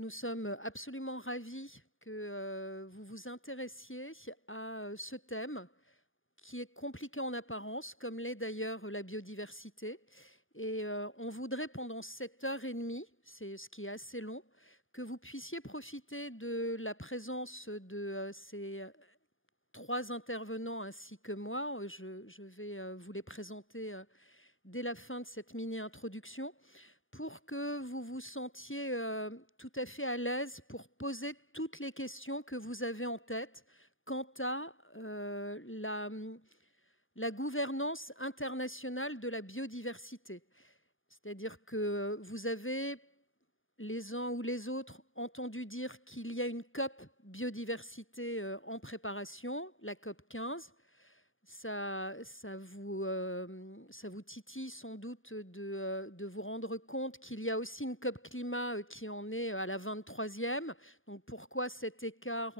Nous sommes absolument ravis que vous vous intéressiez à ce thème qui est compliqué en apparence, comme l'est d'ailleurs la biodiversité. Et on voudrait pendant 7h30, c'est ce qui est assez long, que vous puissiez profiter de la présence de ces 3 intervenants ainsi que moi. Je vais vous les présenter dès la fin de cette mini-introduction pour que vous vous sentiez tout à fait à l'aise pour poser toutes les questions que vous avez en tête quant à la gouvernance internationale de la biodiversité. C'est-à-dire que vous avez, les uns ou les autres, entendu dire qu'il y a une COP biodiversité en préparation, la COP 15. Ça vous titille sans doute de vous rendre compte qu'il y a aussi une COP climat qui en est à la 23e. Donc pourquoi cet écart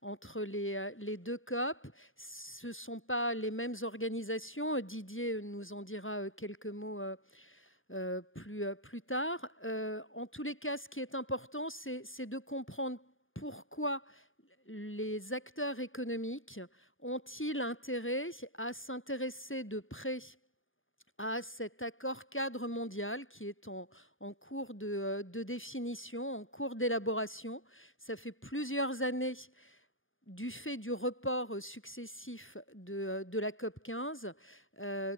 entre les 2 COP? Ce ne sont pas les mêmes organisations. Didier nous en dira quelques mots plus tard. En tous les cas, ce qui est important, c'est de comprendre pourquoi les acteurs économiques ont-ils intérêt à s'intéresser de près à cet accord cadre mondial qui est en cours de définition, en cours d'élaboration. Ça fait plusieurs années, du fait du report successif de la COP 15, un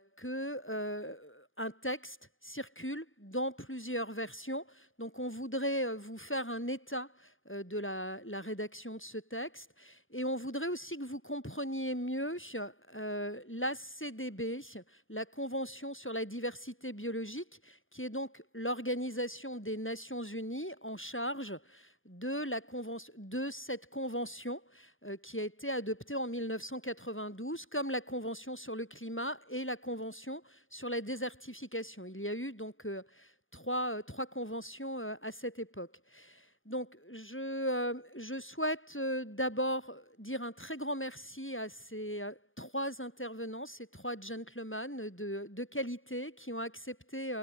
texte circule dans plusieurs versions. Donc on voudrait vous faire un état de la rédaction de ce texte. Et on voudrait aussi que vous compreniez mieux la CDB, la Convention sur la diversité biologique, qui est donc l'organisation des Nations Unies en charge de cette convention qui a été adoptée en 1992, comme la Convention sur le climat et la Convention sur la désertification. Il y a eu donc trois conventions à cette époque. Donc, je souhaite d'abord dire un très grand merci à ces 3 intervenants, ces 3 gentlemen de qualité qui ont accepté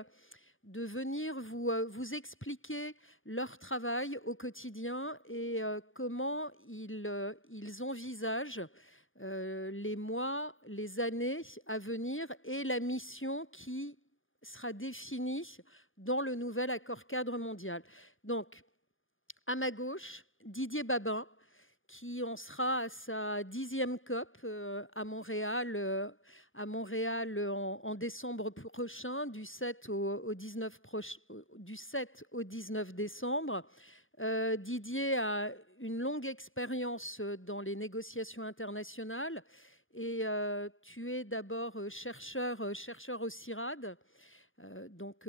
de venir vous expliquer leur travail au quotidien et comment ils envisagent les mois, les années à venir et la mission qui sera définie dans le nouvel accord cadre mondial. Donc, à ma gauche, Didier Babin, qui en sera à sa 10e COP à Montréal en décembre prochain, du 7 au 19 décembre. Didier a une longue expérience dans les négociations internationales et tu es d'abord chercheur au CIRAD. Donc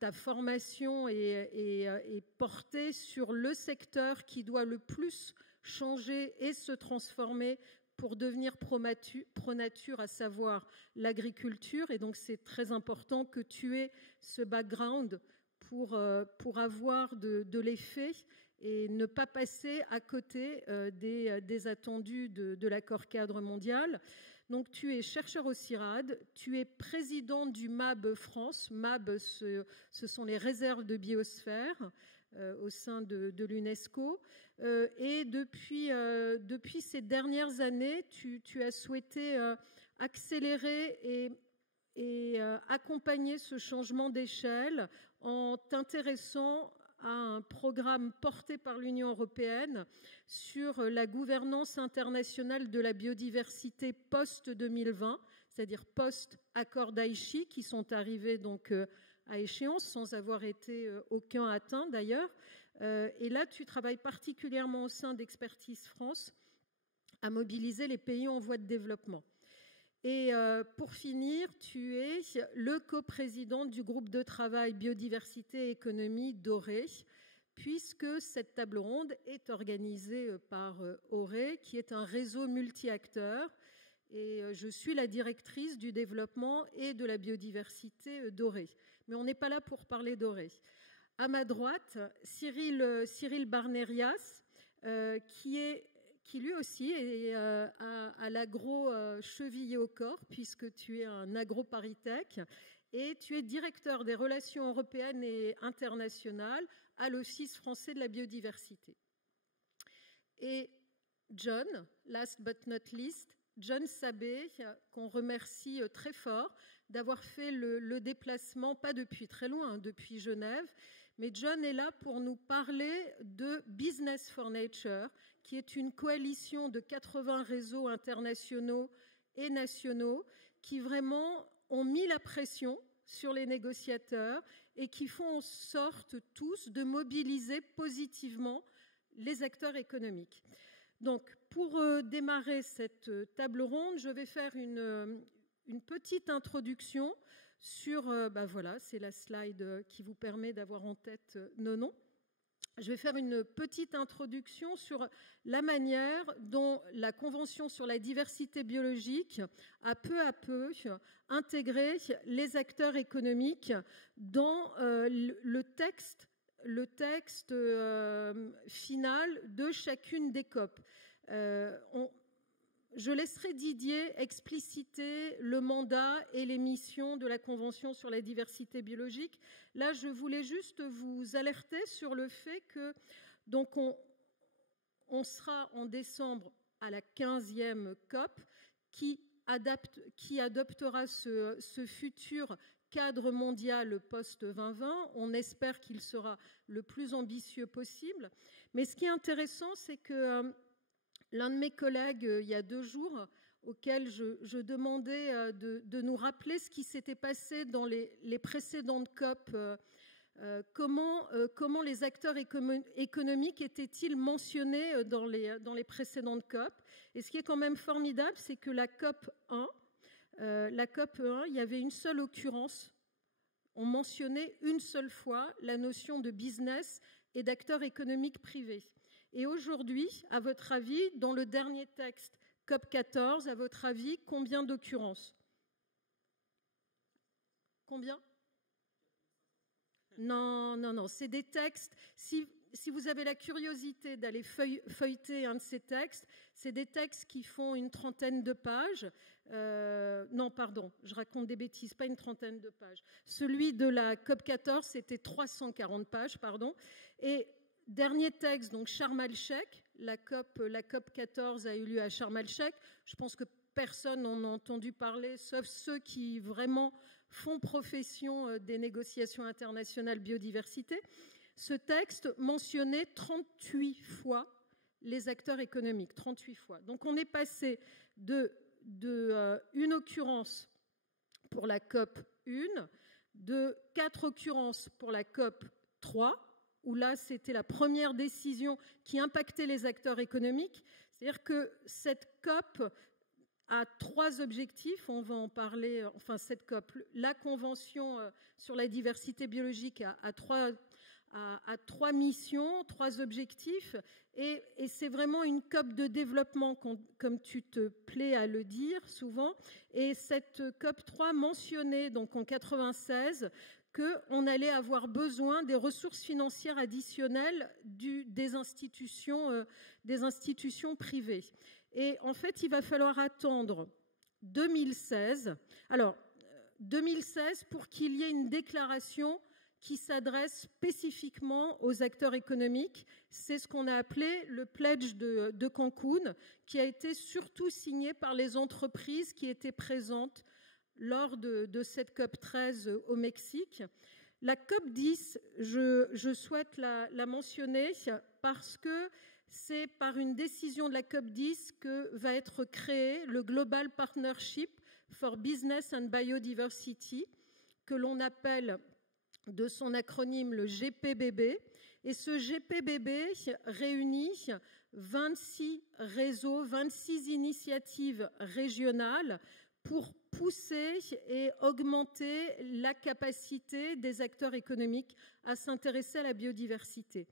ta formation est portée sur le secteur qui doit le plus changer et se transformer pour devenir pro-nature, à savoir l'agriculture. Et donc, c'est très important que tu aies ce background pour avoir de l'effet et ne pas passer à côté des attendus de l'accord cadre mondial. Donc, tu es chercheur au CIRAD, tu es président du MAB France. MAB, ce sont les réserves de biosphère au sein de l'UNESCO. Et depuis ces dernières années, tu as souhaité accélérer et accompagner ce changement d'échelle en t'intéressant à un programme porté par l'Union européenne sur la gouvernance internationale de la biodiversité post-2020, c'est-à-dire post-accord d'Aichi, qui sont arrivés donc à échéance sans avoir été aucun atteint d'ailleurs. Et là, tu travailles particulièrement au sein d'Expertise France à mobiliser les pays en voie de développement. Et pour finir, tu es le coprésident du groupe de travail biodiversité et économie d'ORE, puisque cette table ronde est organisée par ORE, qui est un réseau multi-acteurs. Et je suis la directrice du développement et de la biodiversité d'ORE. Mais on n'est pas là pour parler d'ORE. À ma droite, Cyril Barnerias, qui lui aussi est à l'agro chevillé au corps, puisque tu es un agroparitech, et tu es directeur des relations européennes et internationales à l'Office français de la biodiversité. Et John, last but not least, John Sabet, qu'on remercie très fort d'avoir fait le déplacement, pas depuis très loin, depuis Genève, mais John est là pour nous parler de Business for Nature, qui est une coalition de 80 réseaux internationaux et nationaux qui vraiment ont mis la pression sur les négociateurs et qui font en sorte tous de mobiliser positivement les acteurs économiques. Donc, pour démarrer cette table ronde, je vais faire une petite introduction sur, voilà, c'est la slide qui vous permet d'avoir en tête nos noms. Je vais faire une petite introduction sur la manière dont la Convention sur la diversité biologique a peu à peu intégré les acteurs économiques dans le texte final de chacune des COP. Je laisserai Didier expliciter le mandat et les missions de la Convention sur la diversité biologique. Là, je voulais juste vous alerter sur le fait que donc on sera en décembre à la 15e COP qui adoptera ce futur cadre mondial post-2020. On espère qu'il sera le plus ambitieux possible. Mais ce qui est intéressant, c'est que l'un de mes collègues, il y a 2 jours, auquel je demandais de nous rappeler ce qui s'était passé dans les précédentes COP, comment les acteurs économiques étaient-ils mentionnés dans les précédentes COP. Et ce qui est quand même formidable, c'est que la COP 1, il y avait une seule occurrence. On mentionnait une seule fois la notion de business et d'acteurs économiques privés. Et aujourd'hui, à votre avis, dans le dernier texte COP 14, à votre avis, combien d'occurrences? Combien? Non, c'est des textes. Si vous avez la curiosité d'aller feuilleter un de ces textes, c'est des textes qui font une trentaine de pages. Non, pardon, je raconte des bêtises, pas une trentaine de pages. Celui de la COP 14, c'était 340 pages, pardon. Et dernier texte, donc Sharm el-Sheikh, la COP 14 a eu lieu à Sharm el-Sheikh. Je pense que personne n'en a entendu parler, sauf ceux qui vraiment font profession des négociations internationales biodiversité. Ce texte mentionnait 38 fois les acteurs économiques, 38 fois. Donc on est passé de une occurrence pour la COP 1, de 4 occurrences pour la COP 3, où là, c'était la première décision qui impactait les acteurs économiques. C'est-à-dire que cette COP a 3 objectifs, on va en parler, enfin cette COP, la Convention sur la diversité biologique a 3 missions, 3 objectifs, et c'est vraiment une COP de développement, comme tu te plais à le dire souvent. Et cette COP 3 mentionnait donc en 96 qu'on allait avoir besoin des ressources financières additionnelles des institutions privées. Et en fait, il va falloir attendre 2016. Alors, 2016 pour qu'il y ait une déclaration qui s'adresse spécifiquement aux acteurs économiques. C'est ce qu'on a appelé le pledge de Cancun, qui a été surtout signé par les entreprises qui étaient présentes lors de cette COP 13 au Mexique. La COP 10, je souhaite la mentionner parce que c'est par une décision de la COP 10 que va être créé le Global Partnership for Business and Biodiversity, que l'on appelle de son acronyme le GPBB. Et ce GPBB réunit 26 réseaux, 26 initiatives régionales pour pousser et augmenter la capacité des acteurs économiques à s'intéresser à la biodiversité.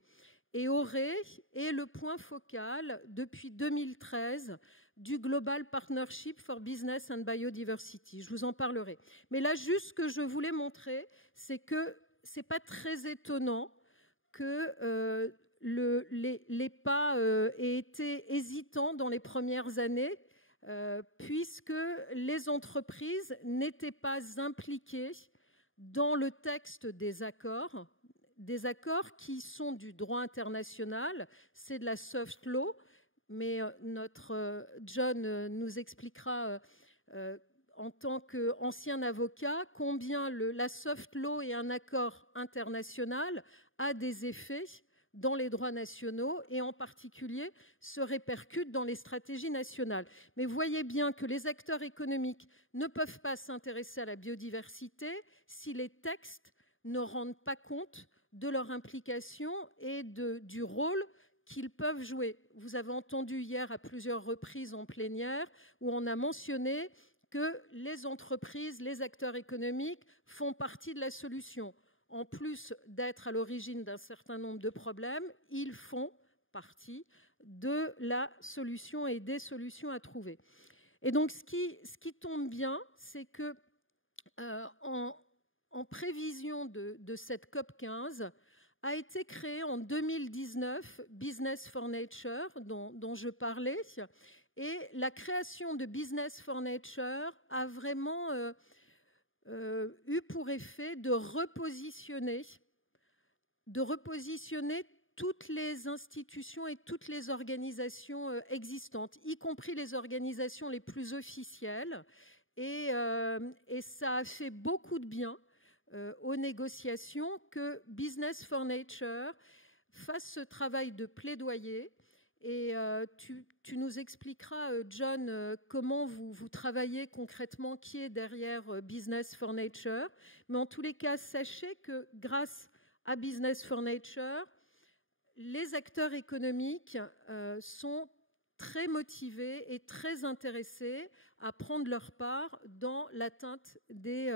Et Auray est le point focal depuis 2013 du Global Partnership for Business and Biodiversity. Je vous en parlerai. Mais là, juste ce que je voulais montrer, c'est que ce n'est pas très étonnant que les pas aient été hésitants dans les premières années, puisque les entreprises n'étaient pas impliquées dans le texte des accords qui sont du droit international, c'est de la soft law, mais notre John nous expliquera en tant qu'ancien avocat combien la soft law et un accord international a des effets dans les droits nationaux et en particulier se répercute dans les stratégies nationales. Mais voyez bien que les acteurs économiques ne peuvent pas s'intéresser à la biodiversité si les textes ne rendent pas compte de leur implication et du rôle qu'ils peuvent jouer. Vous avez entendu hier à plusieurs reprises en plénière où on a mentionné que les entreprises, les acteurs économiques font partie de la solution. En plus d'être à l'origine d'un certain nombre de problèmes, ils font partie de la solution et des solutions à trouver. Et donc, ce qui tombe bien, c'est que en prévision de cette COP15, a été créé en 2019 Business for Nature, dont je parlais. Et la création de Business for Nature a vraiment eu pour effet de repositionner toutes les institutions et toutes les organisations existantes, y compris les organisations les plus officielles. Et ça a fait beaucoup de bien aux négociations que Business for Nature fasse ce travail de plaidoyer. Et tu nous expliqueras, John, comment vous travaillez concrètement, qui est derrière Business for Nature. Mais en tous les cas, sachez que grâce à Business for Nature, les acteurs économiques sont très motivés et très intéressés à prendre leur part dans l'atteinte des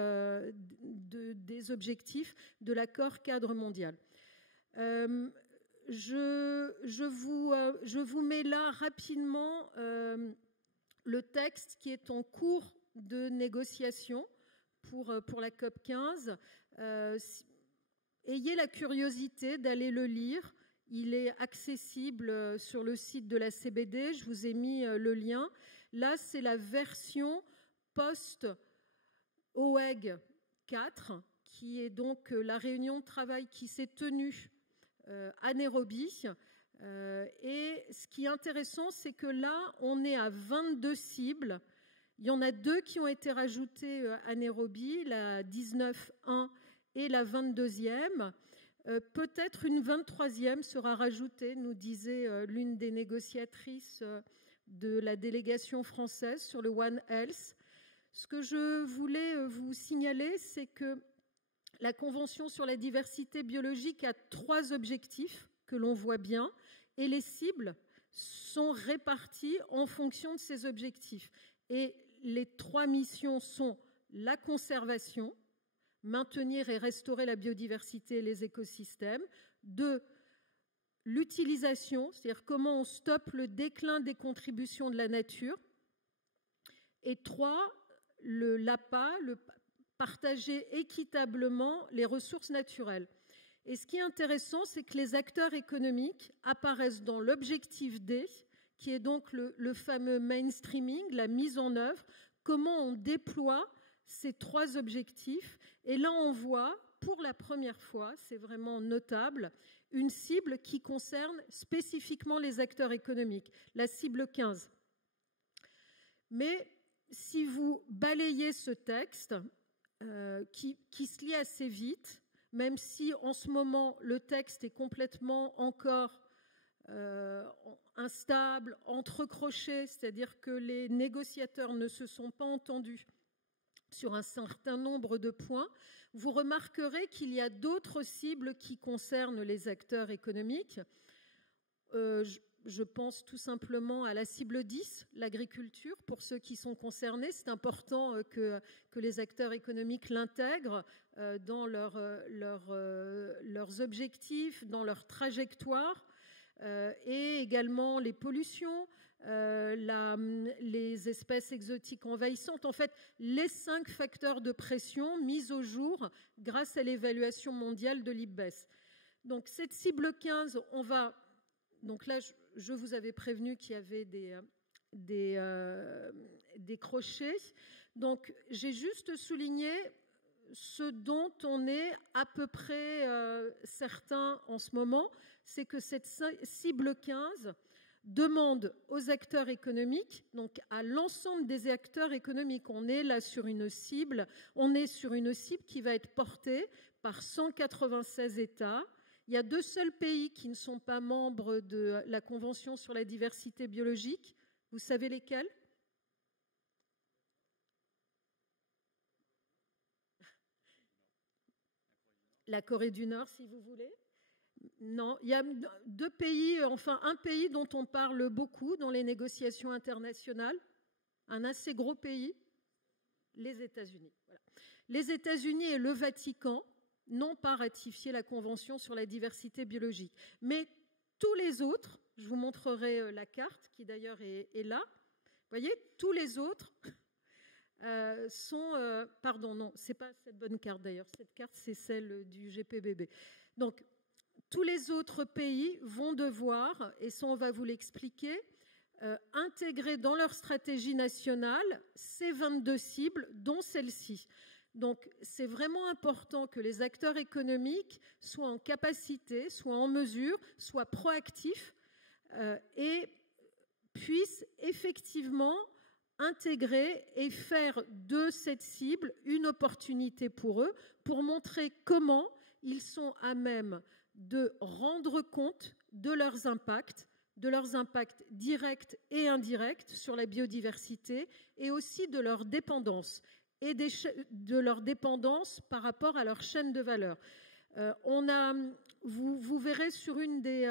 objectifs de l'accord cadre mondial. Je vous mets là rapidement le texte qui est en cours de négociation pour la COP15. Ayez la curiosité d'aller le lire. Il est accessible sur le site de la CBD. Je vous ai mis le lien. Là, c'est la version post-OEG 4, qui est donc la réunion de travail qui s'est tenue à Nairobi. Et ce qui est intéressant, c'est que là, on est à 22 cibles. Il y en a 2 qui ont été rajoutées à Nairobi, la 19.1 et la 22e. Peut-être une 23e sera rajoutée, nous disait l'une des négociatrices de la délégation française sur le One Health. Ce que je voulais vous signaler, c'est que la Convention sur la diversité biologique a 3 objectifs que l'on voit bien, et les cibles sont réparties en fonction de ces objectifs. Et les 3 missions sont la conservation, maintenir et restaurer la biodiversité et les écosystèmes. 2, l'utilisation, c'est-à-dire comment on stoppe le déclin des contributions de la nature. Et 3, l'APA, le partager équitablement les ressources naturelles. Et ce qui est intéressant, c'est que les acteurs économiques apparaissent dans l'objectif D, qui est donc le fameux mainstreaming, la mise en œuvre, comment on déploie ces 3 objectifs. Et là, on voit, pour la première fois, c'est vraiment notable, une cible qui concerne spécifiquement les acteurs économiques, la cible 15. Mais si vous balayez ce texte, qui se lit assez vite, même si en ce moment le texte est complètement encore instable, entrecroché, c'est-à-dire que les négociateurs ne se sont pas entendus sur un certain nombre de points, vous remarquerez qu'il y a d'autres cibles qui concernent les acteurs économiques. Je pense tout simplement à la cible 10, l'agriculture, pour ceux qui sont concernés. C'est important que les acteurs économiques l'intègrent dans leurs objectifs, dans leur trajectoire, et également les pollutions, les espèces exotiques envahissantes. En fait, les 5 facteurs de pression mis au jour grâce à l'évaluation mondiale de l'IPBES. Donc, cette cible 15, on va... Donc là, je vous avais prévenu qu'il y avait des crochets. Donc, j'ai juste souligné ce dont on est à peu près certain en ce moment, c'est que cette cible 15 demande aux acteurs économiques, donc à l'ensemble des acteurs économiques, on est là sur une cible qui va être portée par 196 États. Il y a 2 seuls pays qui ne sont pas membres de la Convention sur la diversité biologique. Vous savez lesquels ? La Corée du Nord, si vous voulez. Non, il y a 2 pays, enfin un pays dont on parle beaucoup dans les négociations internationales, un assez gros pays, les États-Unis. Voilà. Les États-Unis et le Vatican n'ont pas ratifié la Convention sur la diversité biologique. Mais tous les autres, je vous montrerai la carte qui d'ailleurs est là, vous voyez, tous les autres sont... pardon, non, ce n'est pas cette bonne carte d'ailleurs, cette carte c'est celle du GPBB. Donc, tous les autres pays vont devoir, et ça on va vous l'expliquer, intégrer dans leur stratégie nationale ces 22 cibles, dont celle-ci. Donc c'est vraiment important que les acteurs économiques soient en capacité, soient en mesure, soient proactifs et puissent effectivement intégrer et faire de cette cible une opportunité pour eux, pour montrer comment ils sont à même de rendre compte de leurs impacts directs et indirects sur la biodiversité et aussi de leur dépendance et de leur dépendance par rapport à leur chaîne de valeur. Vous verrez sur une des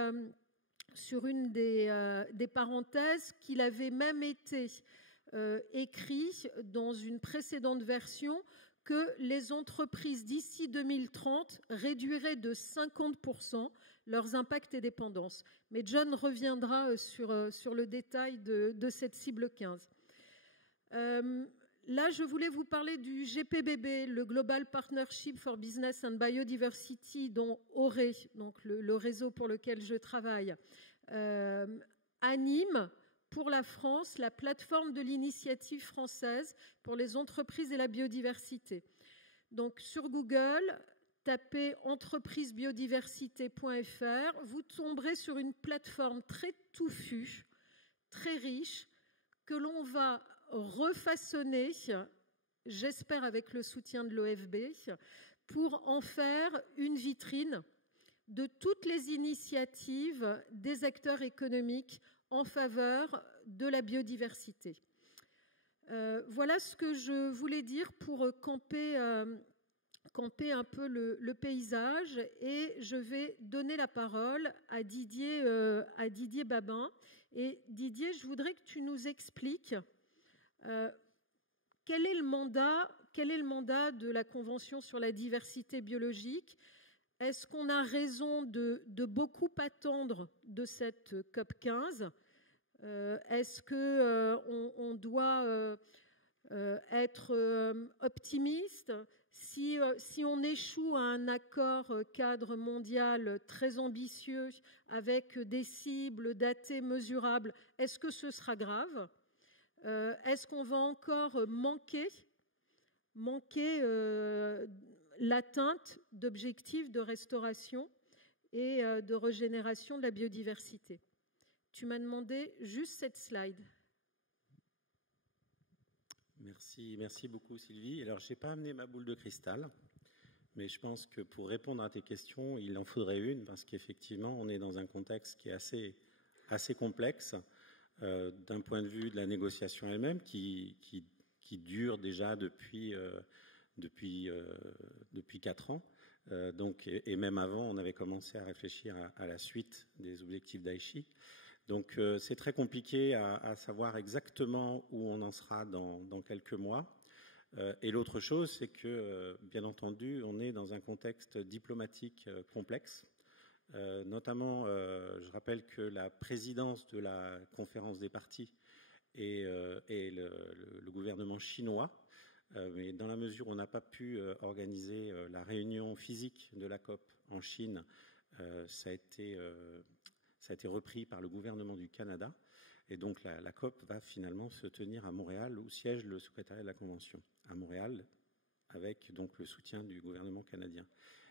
parenthèses qu'il avait même été écrit dans une précédente version que les entreprises d'ici 2030 réduiraient de 50% leurs impacts et dépendances. Mais John reviendra sur le détail de cette cible 15. Là, je voulais vous parler du GPBB, le Global Partnership for Business and Biodiversity, dont ORE, donc le réseau pour lequel je travaille, anime pour la France la plateforme de l'initiative française pour les entreprises et la biodiversité. Donc sur Google, tapez entreprisebiodiversité.fr, vous tomberez sur une plateforme très touffue, très riche, que l'on va refaçonner, j'espère avec le soutien de l'OFB, pour en faire une vitrine de toutes les initiatives des acteurs économiques en faveur de la biodiversité. Voilà ce que je voulais dire pour camper un peu le paysage, et je vais donner la parole à Didier Babin. Et Didier, je voudrais que tu nous expliques quel est le mandat de la Convention sur la diversité biologique. Est-ce qu'on a raison de beaucoup attendre de cette COP15 ? Est-ce qu'on doit être optimiste ? Si on échoue à un accord cadre mondial très ambitieux avec des cibles datées, mesurables, est-ce que ce sera grave ? Est-ce qu'on va encore manquer l'atteinte d'objectifs de restauration et de régénération de la biodiversité? Tu m'as demandé juste cette slide. Merci beaucoup Sylvie. Alors je n'ai pas amené ma boule de cristal, mais je pense que pour répondre à tes questions, il en faudrait une, parce qu'effectivement on est dans un contexte qui est assez complexe d'un point de vue de la négociation elle-même, qui dure déjà depuis 4 ans. Et même avant, on avait commencé à réfléchir à la suite des objectifs d'Aichi. Donc c'est très compliqué à savoir exactement où on en sera dans quelques mois. Et l'autre chose, c'est que, bien entendu, on est dans un contexte diplomatique complexe. Notamment, je rappelle que la présidence de la conférence des parties est le gouvernement chinois. Mais dans la mesure où on n'a pas pu organiser la réunion physique de la COP en Chine, ça a été repris par le gouvernement du Canada. Et donc la COP va finalement se tenir à Montréal, où siège le secrétariat de la Convention, à Montréal, avec donc le soutien du gouvernement canadien.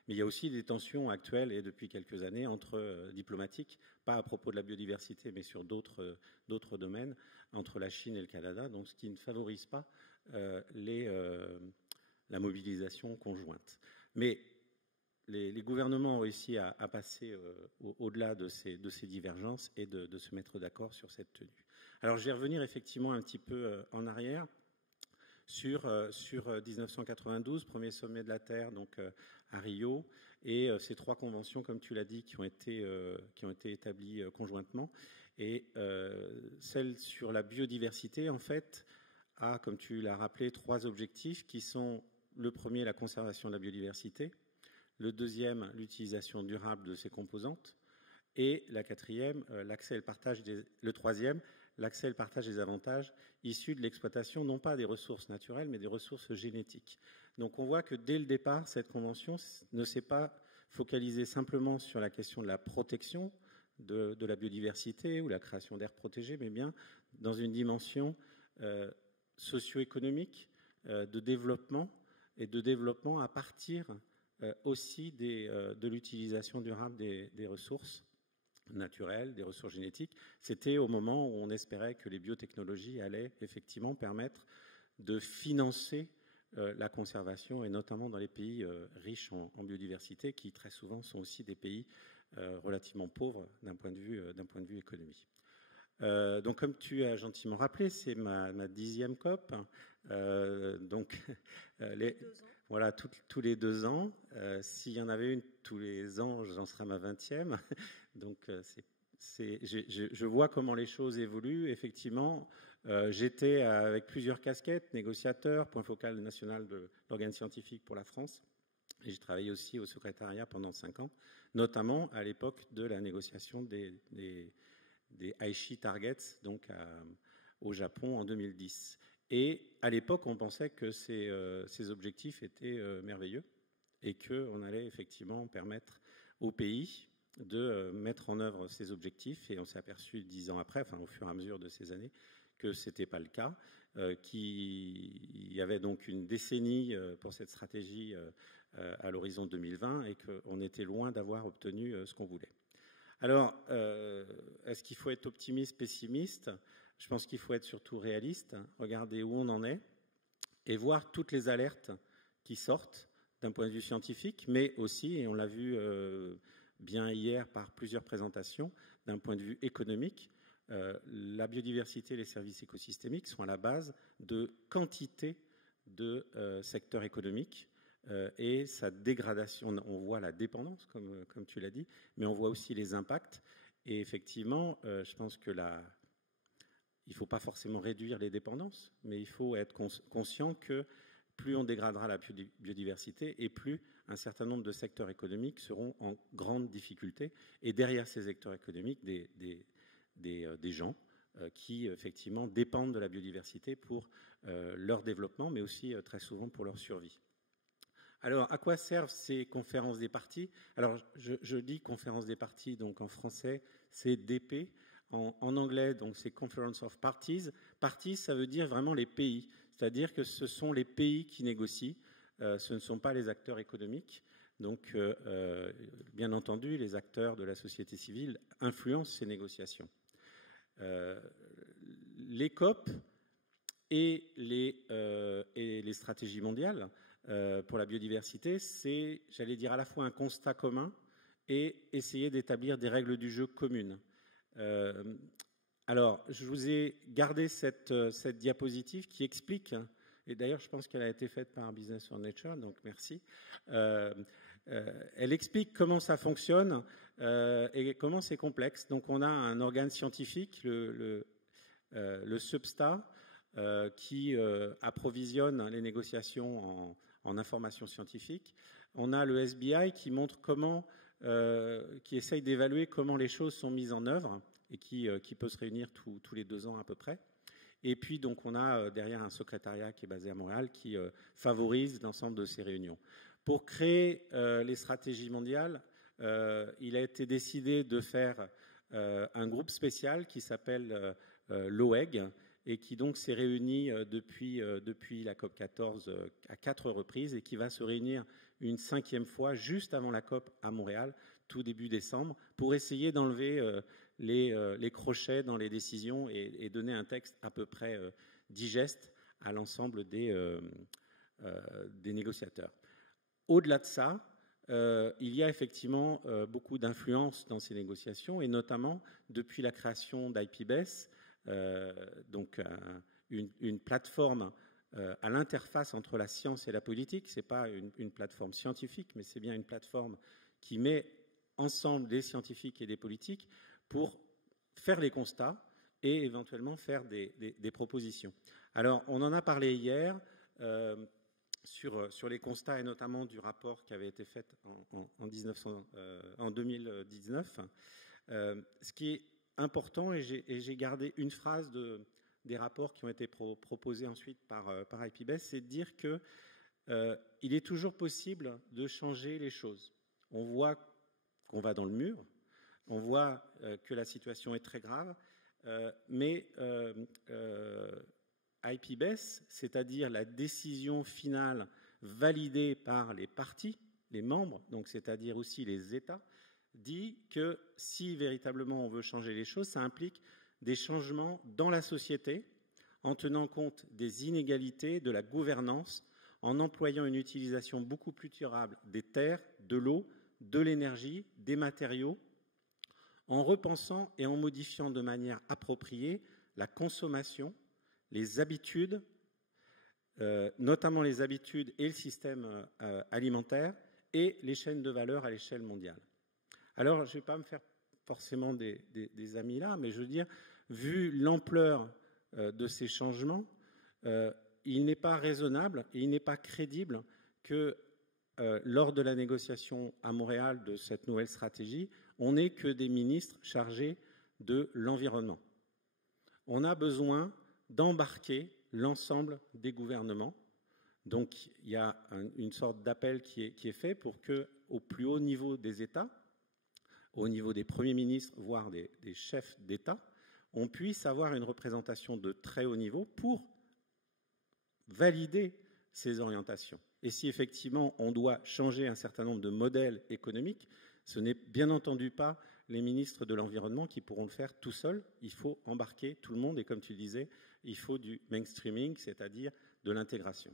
Mais il y a aussi des tensions actuelles et depuis quelques années entre diplomatiques, pas à propos de la biodiversité, mais sur d'autres domaines, entre la Chine et le Canada, donc ce qui ne favorise pas la mobilisation conjointe. Mais les gouvernements ont réussi à passer au-delà de ces divergences et de se mettre d'accord sur cette tenue. Alors je vais revenir effectivement un petit peu en arrière sur 1992, premier sommet de la Terre donc à Rio, et ces 3 conventions, comme tu l'as dit, qui ont été établies conjointement. Et celle sur la biodiversité, en fait, a, comme tu l'as rappelé, 3 objectifs qui sont le premier, la conservation de la biodiversité, le deuxième, l'utilisation durable de ses composantes, et la quatrième, le troisième, l'accès et le partage des avantages issus de l'exploitation, non pas des ressources naturelles, mais des ressources génétiques. Donc on voit que dès le départ, cette convention ne s'est pas focalisée simplement sur la question de la protection de la biodiversité ou la création d'aires protégées, mais bien dans une dimension socio-économique de développement, et de développement à partir aussi de l'utilisation durable des ressources naturelles, des ressources génétiques. C'était au moment où on espérait que les biotechnologies allaient effectivement permettre de financer la conservation, et notamment dans les pays riches en biodiversité, qui très souvent sont aussi des pays relativement pauvres d'un point de vue économique. Donc, comme tu as gentiment rappelé, c'est ma 10e COP. Voilà, tous les 2 ans. S'il y en avait une tous les ans, j'en serais à ma 20e. Donc, je vois comment les choses évoluent. Effectivement, j'étais avec plusieurs casquettes, négociateur, point focal national de l'organe scientifique pour la France. Et j'ai travaillé aussi au secrétariat pendant 5 ans, notamment à l'époque de la négociation des Aichi Targets, donc au Japon en 2010. Et à l'époque, on pensait que ces objectifs étaient merveilleux et qu'on allait effectivement permettre au pays de mettre en œuvre ces objectifs. Et on s'est aperçu 10 ans après, enfin au fur et à mesure de ces années, que ce n'était pas le cas, qu'il y avait donc une décennie pour cette stratégie à l'horizon 2020 et qu'on était loin d'avoir obtenu ce qu'on voulait. Alors, est-ce qu'il faut être optimiste, pessimiste ? Je pense qu'il faut être surtout réaliste, regarder où on en est et voir toutes les alertes qui sortent d'un point de vue scientifique, mais aussi, et on l'a vu bien hier par plusieurs présentations, d'un point de vue économique. La biodiversité et les services écosystémiques sont à la base de quantité de secteurs économiques et sa dégradation. On voit la dépendance, comme tu l'as dit, mais on voit aussi les impacts. Et effectivement, je pense que il ne faut pas forcément réduire les dépendances, mais il faut être conscient que plus on dégradera la biodiversité et plus un certain nombre de secteurs économiques seront en grande difficulté. Et derrière ces secteurs économiques, des gens qui, effectivement, dépendent de la biodiversité pour leur développement, mais aussi très souvent pour leur survie. Alors, à quoi servent ces conférences des parties ? Alors, je dis conférences des parties, donc en français, c'est DP. En anglais, donc c'est Conference of Parties. Parties, ça veut dire vraiment les pays. C'est-à-dire que ce sont les pays qui négocient, ce ne sont pas les acteurs économiques. Donc, bien entendu, les acteurs de la société civile influencent ces négociations. Les COP et les stratégies mondiales pour la biodiversité, c'est, j'allais dire, à la fois un constat commun et essayer d'établir des règles du jeu communes. Alors, je vous ai gardé cette diapositive qui explique, et d'ailleurs je pense qu'elle a été faite par Business for Nature, donc merci. Elle explique comment ça fonctionne et comment c'est complexe. Donc on a un organe scientifique, le SUBSTA, qui approvisionne les négociations en informations scientifiques. On a le SBI qui montre qui essaye d'évaluer comment les choses sont mises en œuvre et qui peut se réunir tous les 2 ans à peu près. Et puis donc on a derrière un secrétariat qui est basé à Montréal qui favorise l'ensemble de ces réunions. Pour créer les stratégies mondiales, il a été décidé de faire un groupe spécial qui s'appelle l'OEG et qui donc s'est réuni depuis la COP 14 à 4 reprises et qui va se réunir une 5e fois juste avant la COP à Montréal, tout début décembre, pour essayer d'enlever les crochets dans les décisions et donner un texte à peu près digeste à l'ensemble des négociateurs. Au-delà de ça, il y a effectivement beaucoup d'influence dans ces négociations, et notamment depuis la création d'IPBES, donc une plateforme à l'interface entre la science et la politique. Ce n'est pas une plateforme scientifique, mais c'est bien une plateforme qui met ensemble des scientifiques et des politiques pour faire les constats et éventuellement faire des propositions. Alors, on en a parlé hier sur les constats, et notamment du rapport qui avait été fait en 2019. Ce qui est important, et j'ai gardé une phrase des rapports qui ont été proposés ensuite par IPBES, c'est de dire qu'il est toujours possible de changer les choses. On voit qu'on va dans le mur, on voit que la situation est très grave, mais IPBES, c'est-à-dire la décision finale validée par les parties, les membres, donc c'est-à-dire aussi les États, dit que si véritablement on veut changer les choses, ça implique des changements dans la société en tenant compte des inégalités, de la gouvernance, en employant une utilisation beaucoup plus durable des terres, de l'eau, de l'énergie, des matériaux, en repensant et en modifiant de manière appropriée la consommation, les habitudes, notamment les habitudes et le système alimentaire, et les chaînes de valeur à l'échelle mondiale. Alors, je ne vais pas me faire forcément des amis là, mais je veux dire, vu l'ampleur de ces changements, il n'est pas raisonnable et il n'est pas crédible que lors de la négociation à Montréal de cette nouvelle stratégie, on n'ait que des ministres chargés de l'environnement. On a besoin d'embarquer l'ensemble des gouvernements. Donc, il y a une sorte d'appel qui est fait pour qu'au plus haut niveau des États, au niveau des premiers ministres, voire des chefs d'État, on puisse avoir une représentation de très haut niveau pour valider ces orientations. Et si effectivement on doit changer un certain nombre de modèles économiques, ce n'est bien entendu pas les ministres de l'Environnement qui pourront le faire tout seuls. Il faut embarquer tout le monde et, comme tu le disais, il faut du mainstreaming, c'est-à-dire de l'intégration.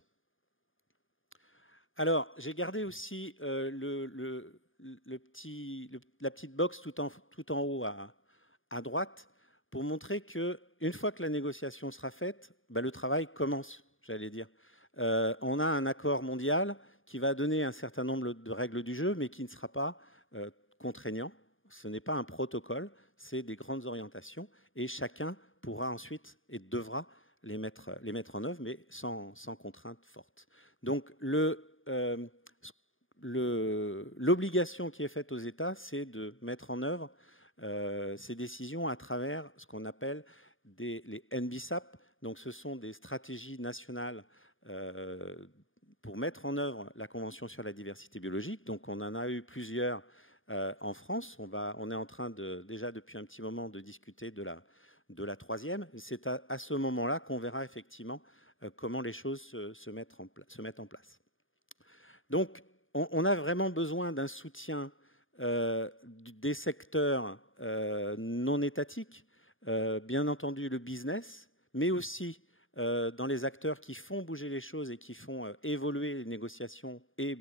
Alors, j'ai gardé aussi la petite box tout en haut à droite pour montrer qu'une fois que la négociation sera faite, le travail commence, j'allais dire. On a un accord mondial qui va donner un certain nombre de règles du jeu, mais qui ne sera pas contraignant. Ce n'est pas un protocole, c'est des grandes orientations, et chacun pourra ensuite et devra les mettre en œuvre, mais sans contrainte forte. Donc, l'obligation qui est faite aux États, c'est de mettre en œuvre ces décisions à travers ce qu'on appelle les NBSAP. Donc, ce sont des stratégies nationales pour mettre en œuvre la Convention sur la diversité biologique. Donc, on en a eu plusieurs en France. On est en train déjà depuis un petit moment de discuter de la troisième. C'est à ce moment-là qu'on verra effectivement comment les choses se mettent en place. Donc, on a vraiment besoin d'un soutien des secteurs non étatiques, bien entendu le business, mais aussi dans les acteurs qui font bouger les choses et qui font évoluer les négociations et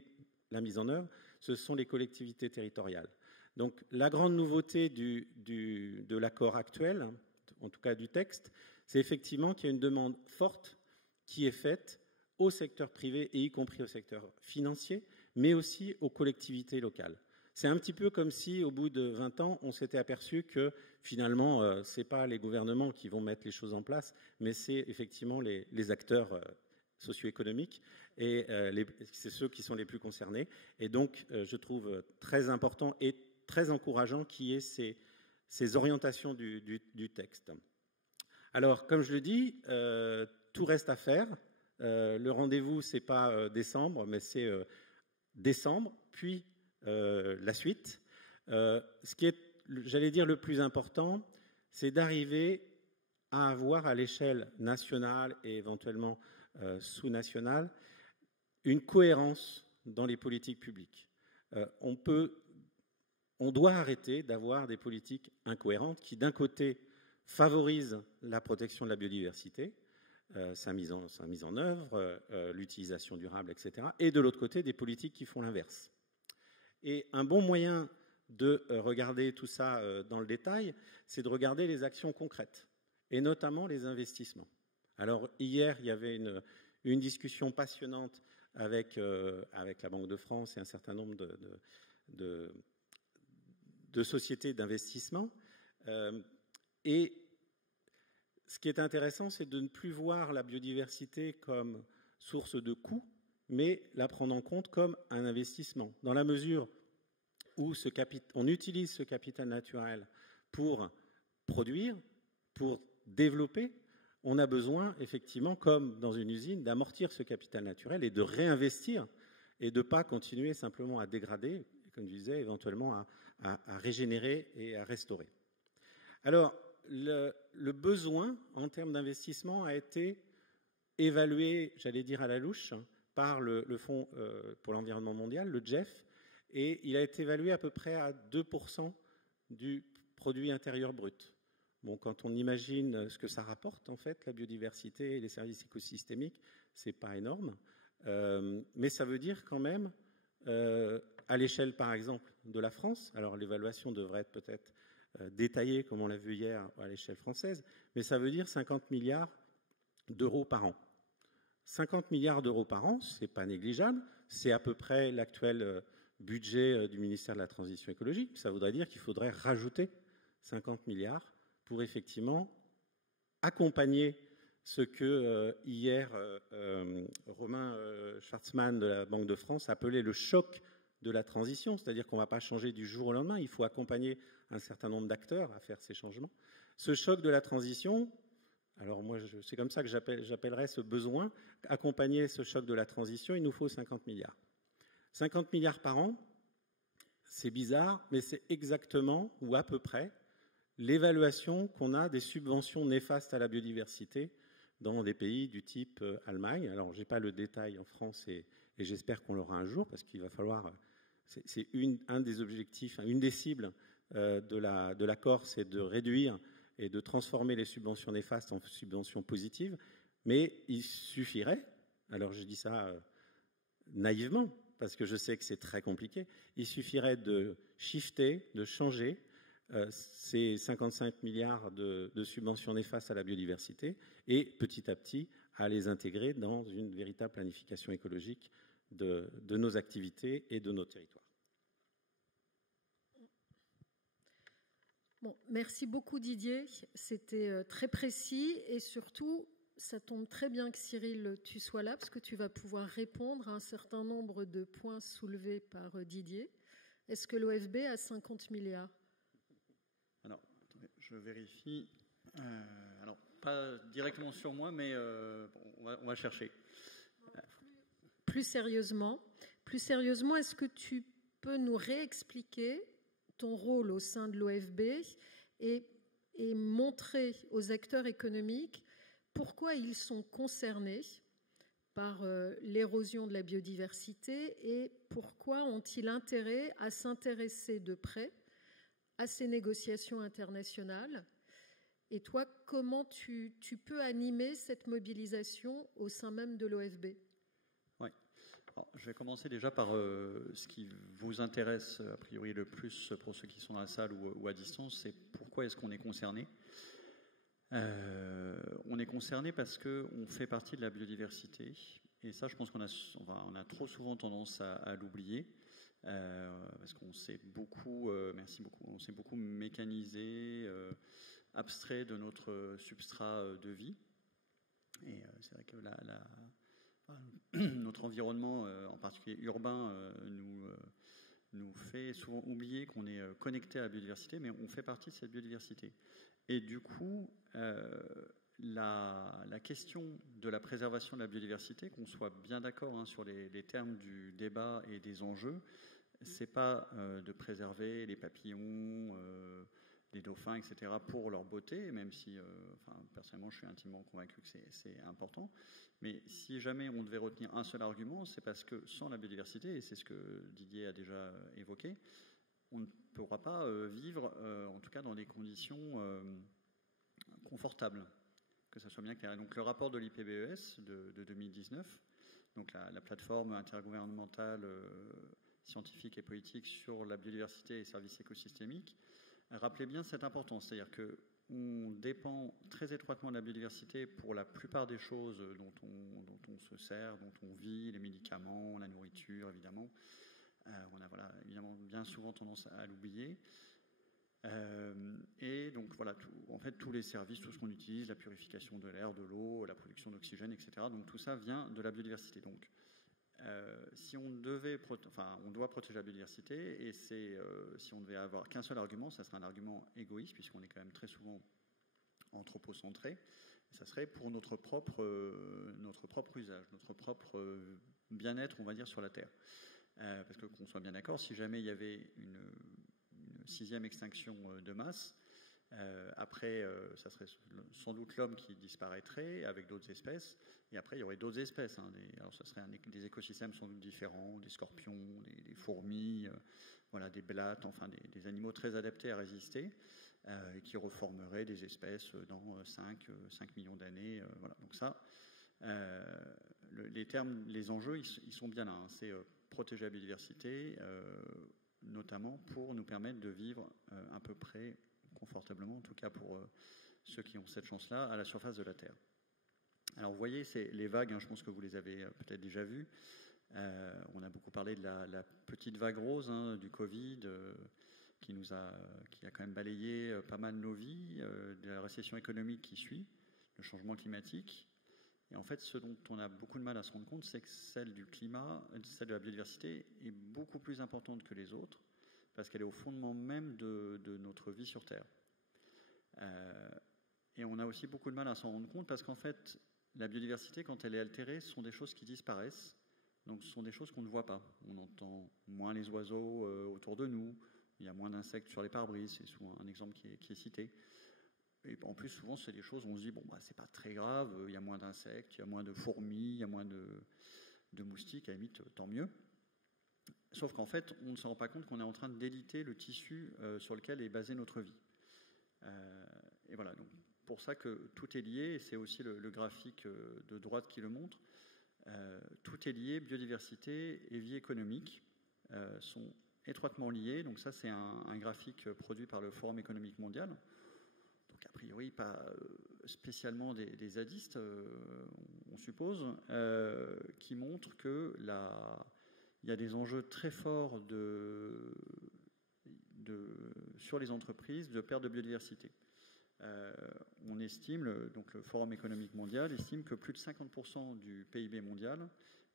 la mise en œuvre, ce sont les collectivités territoriales. Donc, la grande nouveauté de l'accord actuel, en tout cas du texte, c'est effectivement qu'il y a une demande forte qui est faite au secteur privé et y compris au secteur financier, mais aussi aux collectivités locales. C'est un petit peu comme si, au bout de 20 ans, on s'était aperçu que finalement, ce n'est pas les gouvernements qui vont mettre les choses en place, mais c'est effectivement les acteurs socio-économiques, et c'est ceux qui sont les plus concernés. Et donc, je trouve très important et très encourageant qu'il y ait ces orientations du texte. Alors, comme je le dis, tout reste à faire. Le rendez-vous, ce n'est pas décembre, mais c'est décembre, puis la suite. Ce qui est, j'allais dire, le plus important, c'est d'arriver à avoir à l'échelle nationale et éventuellement sous-nationale une cohérence dans les politiques publiques. On doit arrêter d'avoir des politiques incohérentes qui, d'un côté, favorisent la protection de la biodiversité, sa mise en œuvre, l'utilisation durable, etc., et de l'autre côté, des politiques qui font l'inverse. Et un bon moyen de regarder tout ça dans le détail, c'est de regarder les actions concrètes, et notamment les investissements. Alors, hier, il y avait une discussion passionnante avec la Banque de France et un certain nombre de sociétés d'investissement. Et ce qui est intéressant, c'est de ne plus voir la biodiversité comme source de coûts, mais la prendre en compte comme un investissement. Dans la mesure où on utilise ce capital naturel pour produire, pour développer, on a besoin, effectivement, comme dans une usine, d'amortir ce capital naturel et de réinvestir et de ne pas continuer simplement à dégrader, comme je disais, éventuellement à régénérer et à restaurer. Alors, le besoin en termes d'investissement a été évalué, j'allais dire à la louche, par le Fonds pour l'environnement mondial, le GEF, et il a été évalué à peu près à 2% du produit intérieur brut. Bon, quand on imagine ce que ça rapporte, en fait, la biodiversité et les services écosystémiques, c'est pas énorme, mais ça veut dire quand même, à l'échelle, par exemple, de la France, alors l'évaluation devrait être peut-être détaillée, comme on l'a vu hier, à l'échelle française, mais ça veut dire 50 milliards d'euros par an. 50 milliards d'euros par an, c'est pas négligeable, c'est à peu près l'actuel budget du ministère de la Transition écologique. Ça voudrait dire qu'il faudrait rajouter 50 milliards pour effectivement accompagner ce que hier Romain Schwartzmann de la Banque de France appelait le choc de la transition, c'est-à-dire qu'on ne va pas changer du jour au lendemain, il faut accompagner un certain nombre d'acteurs à faire ces changements. Ce choc de la transition, alors moi c'est comme ça que j'appellerais ce besoin, accompagner ce choc de la transition, il nous faut 50 milliards. 50 milliards par an, c'est bizarre, mais c'est exactement, ou à peu près, l'évaluation qu'on a des subventions néfastes à la biodiversité dans des pays du type Allemagne. Alors, je n'ai pas le détail en France et j'espère qu'on l'aura un jour parce qu'il va falloir... C'est un des objectifs, une des cibles de l'accord, c'est de réduire et de transformer les subventions néfastes en subventions positives. Mais il suffirait, alors je dis ça naïvement, parce que je sais que c'est très compliqué, il suffirait de shifter, de changer ces 55 milliards de subventions néfastes à la biodiversité et petit à petit à les intégrer dans une véritable planification écologique de nos activités et de nos territoires. Bon, merci beaucoup Didier, c'était très précis et surtout ça tombe très bien que Cyril tu sois là parce que tu vas pouvoir répondre à un certain nombre de points soulevés par Didier. Est-ce que l'OFB a 50 milliards ? Alors, attendez, je vérifie. Alors, pas directement sur moi, mais on va chercher. Plus sérieusement, est-ce que tu peux nous réexpliquer ton rôle au sein de l'OFB et montrer aux acteurs économiques pourquoi ils sont concernés par l'érosion de la biodiversité et pourquoi ont-ils intérêt à s'intéresser de près à ces négociations internationales. Et toi, comment tu peux animer cette mobilisation au sein même de l'OFB ? Oui. Je vais commencer déjà par ce qui vous intéresse a priori le plus pour ceux qui sont dans la salle ou à distance, c'est pourquoi est-ce qu'on est concerné ? On est concerné parce qu'on fait partie de la biodiversité et ça je pense qu'on a trop souvent tendance à l'oublier parce qu'on s'est beaucoup, merci beaucoup, on s'est beaucoup mécanisé, abstrait de notre substrat de vie et c'est vrai que notre environnement, en particulier urbain, nous fait souvent oublier qu'on est connecté à la biodiversité, mais on fait partie de cette biodiversité. Et du coup, la question de la préservation de la biodiversité, qu'on soit bien d'accord sur les termes du débat et des enjeux, c'est pas de préserver les papillons, des dauphins, etc., pour leur beauté, même si, personnellement, je suis intimement convaincu que c'est important. Mais si jamais on devait retenir un seul argument, c'est parce que sans la biodiversité, et c'est ce que Didier a déjà évoqué, on ne pourra pas vivre, en tout cas dans des conditions confortables, que ça soit bien clair. Et donc le rapport de l'IPBES de 2019, donc la plateforme intergouvernementale scientifique et politique sur la biodiversité et services écosystémiques, rappelez bien cette importance, c'est-à-dire qu'on dépend très étroitement de la biodiversité pour la plupart des choses dont on se sert, dont on vit, les médicaments, la nourriture, évidemment. On a évidemment bien souvent tendance à l'oublier. Et donc voilà, en fait, tous les services, tout ce qu'on utilise, la purification de l'air, de l'eau, la production d'oxygène, etc. Donc tout ça vient de la biodiversité. Donc si on doit protéger la biodiversité, et si on devait avoir qu'un seul argument, ça serait un argument égoïste, puisqu'on est quand même très souvent anthropocentré. Ça serait pour notre propre usage, notre propre bien-être, on va dire, sur la Terre. Parce que qu'on soit bien d'accord, si jamais il y avait une 6e extinction de masse, après, ça serait sans doute l'homme qui disparaîtrait avec d'autres espèces, et après il y aurait d'autres espèces. Alors ça serait des écosystèmes sans doute différents, des scorpions, des fourmis, des blattes, enfin des animaux très adaptés à résister, et qui reformeraient des espèces dans 5 millions d'années. Donc ça, les enjeux, ils sont bien là. C'est protéger la biodiversité, notamment pour nous permettre de vivre à peu près confortablement, en tout cas pour ceux qui ont cette chance-là, à la surface de la Terre. Alors vous voyez, c'est les vagues, je pense que vous les avez peut-être déjà vues. On a beaucoup parlé de la petite vague rose du Covid, qui a quand même balayé pas mal nos vies, de la récession économique qui suit, le changement climatique. Et en fait, ce dont on a beaucoup de mal à se rendre compte, c'est que celle du climat, celle de la biodiversité, est beaucoup plus importante que les autres, parce qu'elle est au fondement même de notre vie sur Terre. Et on a aussi beaucoup de mal à s'en rendre compte, parce qu'en fait, la biodiversité, quand elle est altérée, ce sont des choses qui disparaissent, donc ce sont des choses qu'on ne voit pas. On entend moins les oiseaux autour de nous, il y a moins d'insectes sur les pare-brises, c'est souvent un exemple qui est cité. Et en plus, souvent, c'est des choses où on se dit, c'est pas très grave, il y a moins d'insectes, il y a moins de fourmis, il y a moins de moustiques, à la limite, tant mieux. Sauf qu'en fait, on ne se rend pas compte qu'on est en train de déliter le tissu sur lequel est basée notre vie. Et voilà, donc pour ça que tout est lié, et c'est aussi le graphique de droite qui le montre. Tout est lié, biodiversité et vie économique sont étroitement liés. Donc ça, c'est un graphique produit par le Forum économique mondial. Donc a priori, pas spécialement des zadistes, on suppose, qui montrent que il y a des enjeux très forts sur les entreprises de perte de biodiversité. On estime, donc le Forum économique mondial estime que plus de 50% du PIB mondial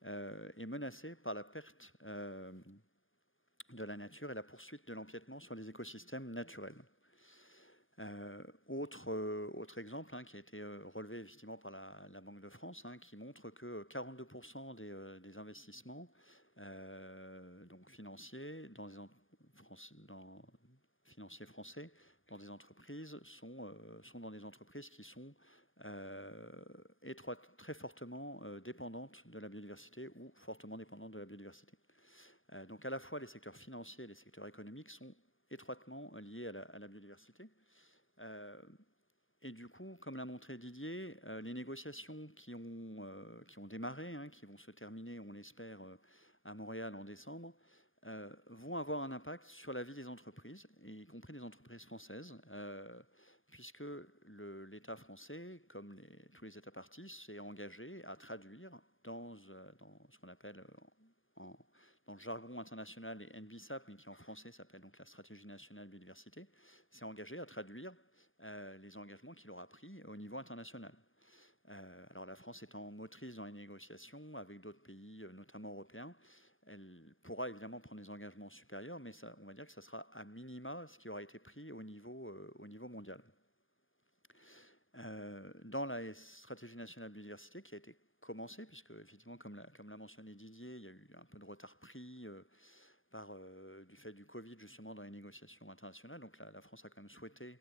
est menacé par la perte de la nature et la poursuite de l'empiètement sur les écosystèmes naturels. Autre exemple qui a été relevé effectivement par la Banque de France, qui montre que 42% des investissements donc financiers financiers français dans des entreprises sont dans des entreprises qui sont très fortement dépendantes de la biodiversité ou fortement dépendantes de la biodiversité. Donc à la fois les secteurs financiers et les secteurs économiques sont étroitement liés à la biodiversité. Et du coup, comme l'a montré Didier, les négociations qui ont démarré, qui vont se terminer, on l'espère, à Montréal en décembre, vont avoir un impact sur la vie des entreprises, y compris des entreprises françaises, puisque l'État français, comme tous les États parties, s'est engagé à traduire dans ce qu'on appelle dans le jargon international les NBSAP, mais qui en français s'appelle donc la Stratégie nationale biodiversité, s'est engagé à traduire les engagements qu'il aura pris au niveau international. Alors la France étant motrice dans les négociations avec d'autres pays, notamment européens, elle pourra évidemment prendre des engagements supérieurs, mais on va dire que ça sera à minima ce qui aura été pris au niveau mondial. Dans la stratégie nationale biodiversité qui a été commencée, puisque effectivement, comme l'a mentionné Didier, il y a eu un peu de retard pris du fait du Covid, justement, dans les négociations internationales. Donc la France a quand même souhaité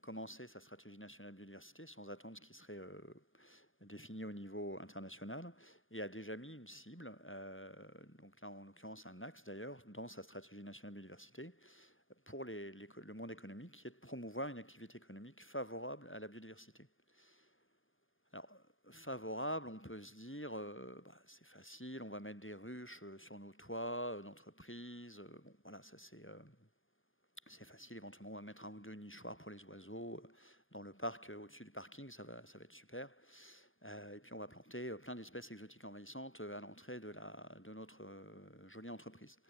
commencer sa stratégie nationale biodiversité sans attendre ce qui serait défini au niveau international, et a déjà mis une cible, donc là en l'occurrence un axe d'ailleurs, dans sa stratégie nationale biodiversité, pour le monde économique, qui est de promouvoir une activité économique favorable à la biodiversité. Alors, favorable, on peut se dire, c'est facile, on va mettre des ruches sur nos toits d'entreprise, bon voilà, ça c'est facile, éventuellement on va mettre un ou deux nichoirs pour les oiseaux dans le parc, au-dessus du parking, ça va être super. Et puis on va planter plein d'espèces exotiques envahissantes à l'entrée de notre jolie entreprise.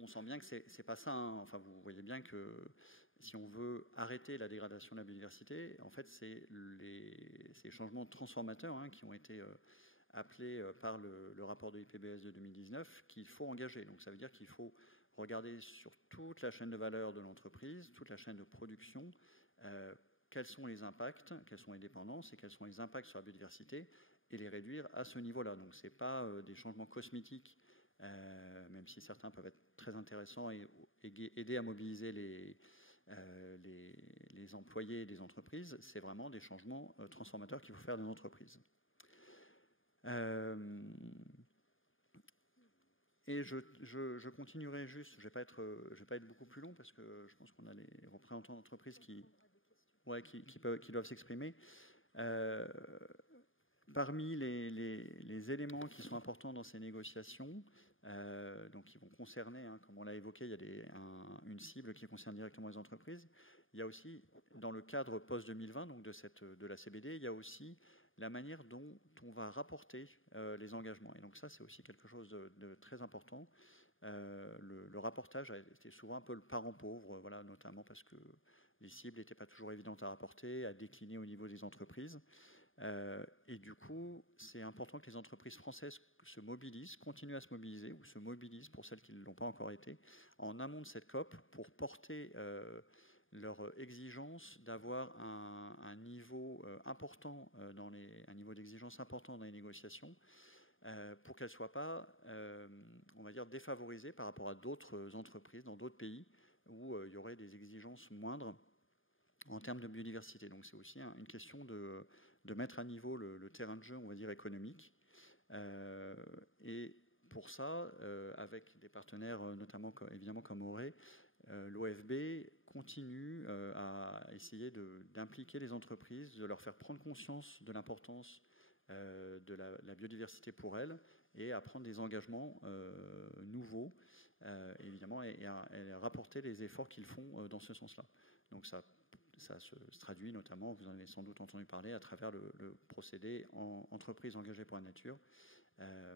On sent bien que c'est pas ça, hein. Enfin, vous voyez bien que si on veut arrêter la dégradation de la biodiversité, en fait, c'est ces changements transformateurs, hein, qui ont été appelés par le rapport de l'IPBES de 2019 qu'il faut engager. Donc ça veut dire qu'il faut regarder sur toute la chaîne de valeur de l'entreprise, toute la chaîne de production, quels sont les impacts, quelles sont les dépendances et quels sont les impacts sur la biodiversité, et les réduire à ce niveau-là. Donc ce n'est pas des changements cosmétiques, même si certains peuvent être très intéressants et aider à mobiliser les employés des entreprises. C'est vraiment des changements transformateurs qu'il faut faire dans les entreprises. Et je continuerai juste, je ne vais pas être beaucoup plus long parce que je pense qu'on a les représentants d'entreprises qui doivent s'exprimer. Parmi les éléments qui sont importants dans ces négociations, donc qui vont concerner, hein, comme on l'a évoqué, il y a une cible qui concerne directement les entreprises. Il y a aussi, dans le cadre post-2020, donc de la CBD, il y a aussi la manière dont on va rapporter les engagements. Et donc ça, c'est aussi quelque chose de très important. Le rapportage a été souvent un peu le parent pauvre, voilà, notamment parce que les cibles n'étaient pas toujours évidentes à rapporter, à décliner au niveau des entreprises. Et du coup, c'est important que les entreprises françaises se mobilisent, continuent à se mobiliser, ou se mobilisent pour celles qui ne l'ont pas encore été, en amont de cette COP, pour porter leur exigence d'avoir un niveau important, un niveau d'exigence important dans les négociations, pour qu'elles ne soient pas, on va dire, défavorisées par rapport à d'autres entreprises dans d'autres pays où il y aurait des exigences moindres en termes de biodiversité. Donc c'est aussi une question de mettre à niveau le terrain de jeu, on va dire, économique. Et pour ça, avec des partenaires, notamment évidemment comme Auré, l'OFB continue à essayer d'impliquer les entreprises, de leur faire prendre conscience de l'importance de la biodiversité pour elles, et à prendre des engagements nouveaux, évidemment, et à rapporter les efforts qu'ils font dans ce sens-là. Donc ça se traduit notamment, vous en avez sans doute entendu parler, à travers le procédé en entreprise engagée pour la nature.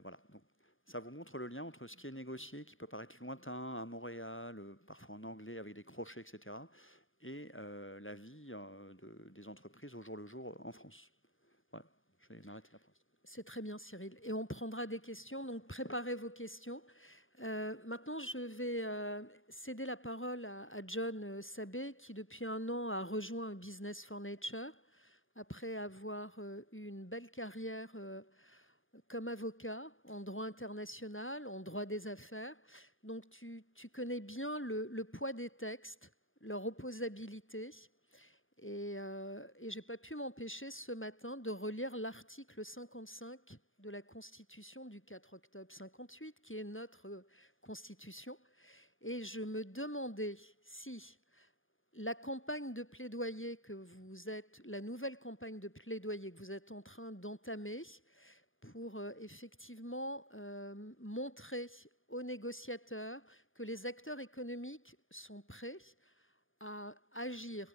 Voilà. Donc, ça vous montre le lien entre ce qui est négocié, qui peut paraître lointain à Montréal, parfois en anglais avec des crochets, etc., et la vie des entreprises au jour le jour en France. Voilà, je vais m'arrêter là. C'est très bien, Cyril. Et on prendra des questions, donc préparez vos questions. Maintenant, je vais céder la parole à John Sabet, qui depuis 1 an a rejoint Business for Nature, après avoir eu une belle carrière comme avocat en droit international, en droit des affaires. Donc tu connais bien le poids des textes, leur opposabilité. Et je n'ai pas pu m'empêcher ce matin de relire l'article 55 de la Constitution du 4 octobre 58, qui est notre Constitution. Et je me demandais si la campagne de plaidoyer la nouvelle campagne de plaidoyer que vous êtes en train d'entamer pour effectivement montrer aux négociateurs que les acteurs économiques sont prêts à agir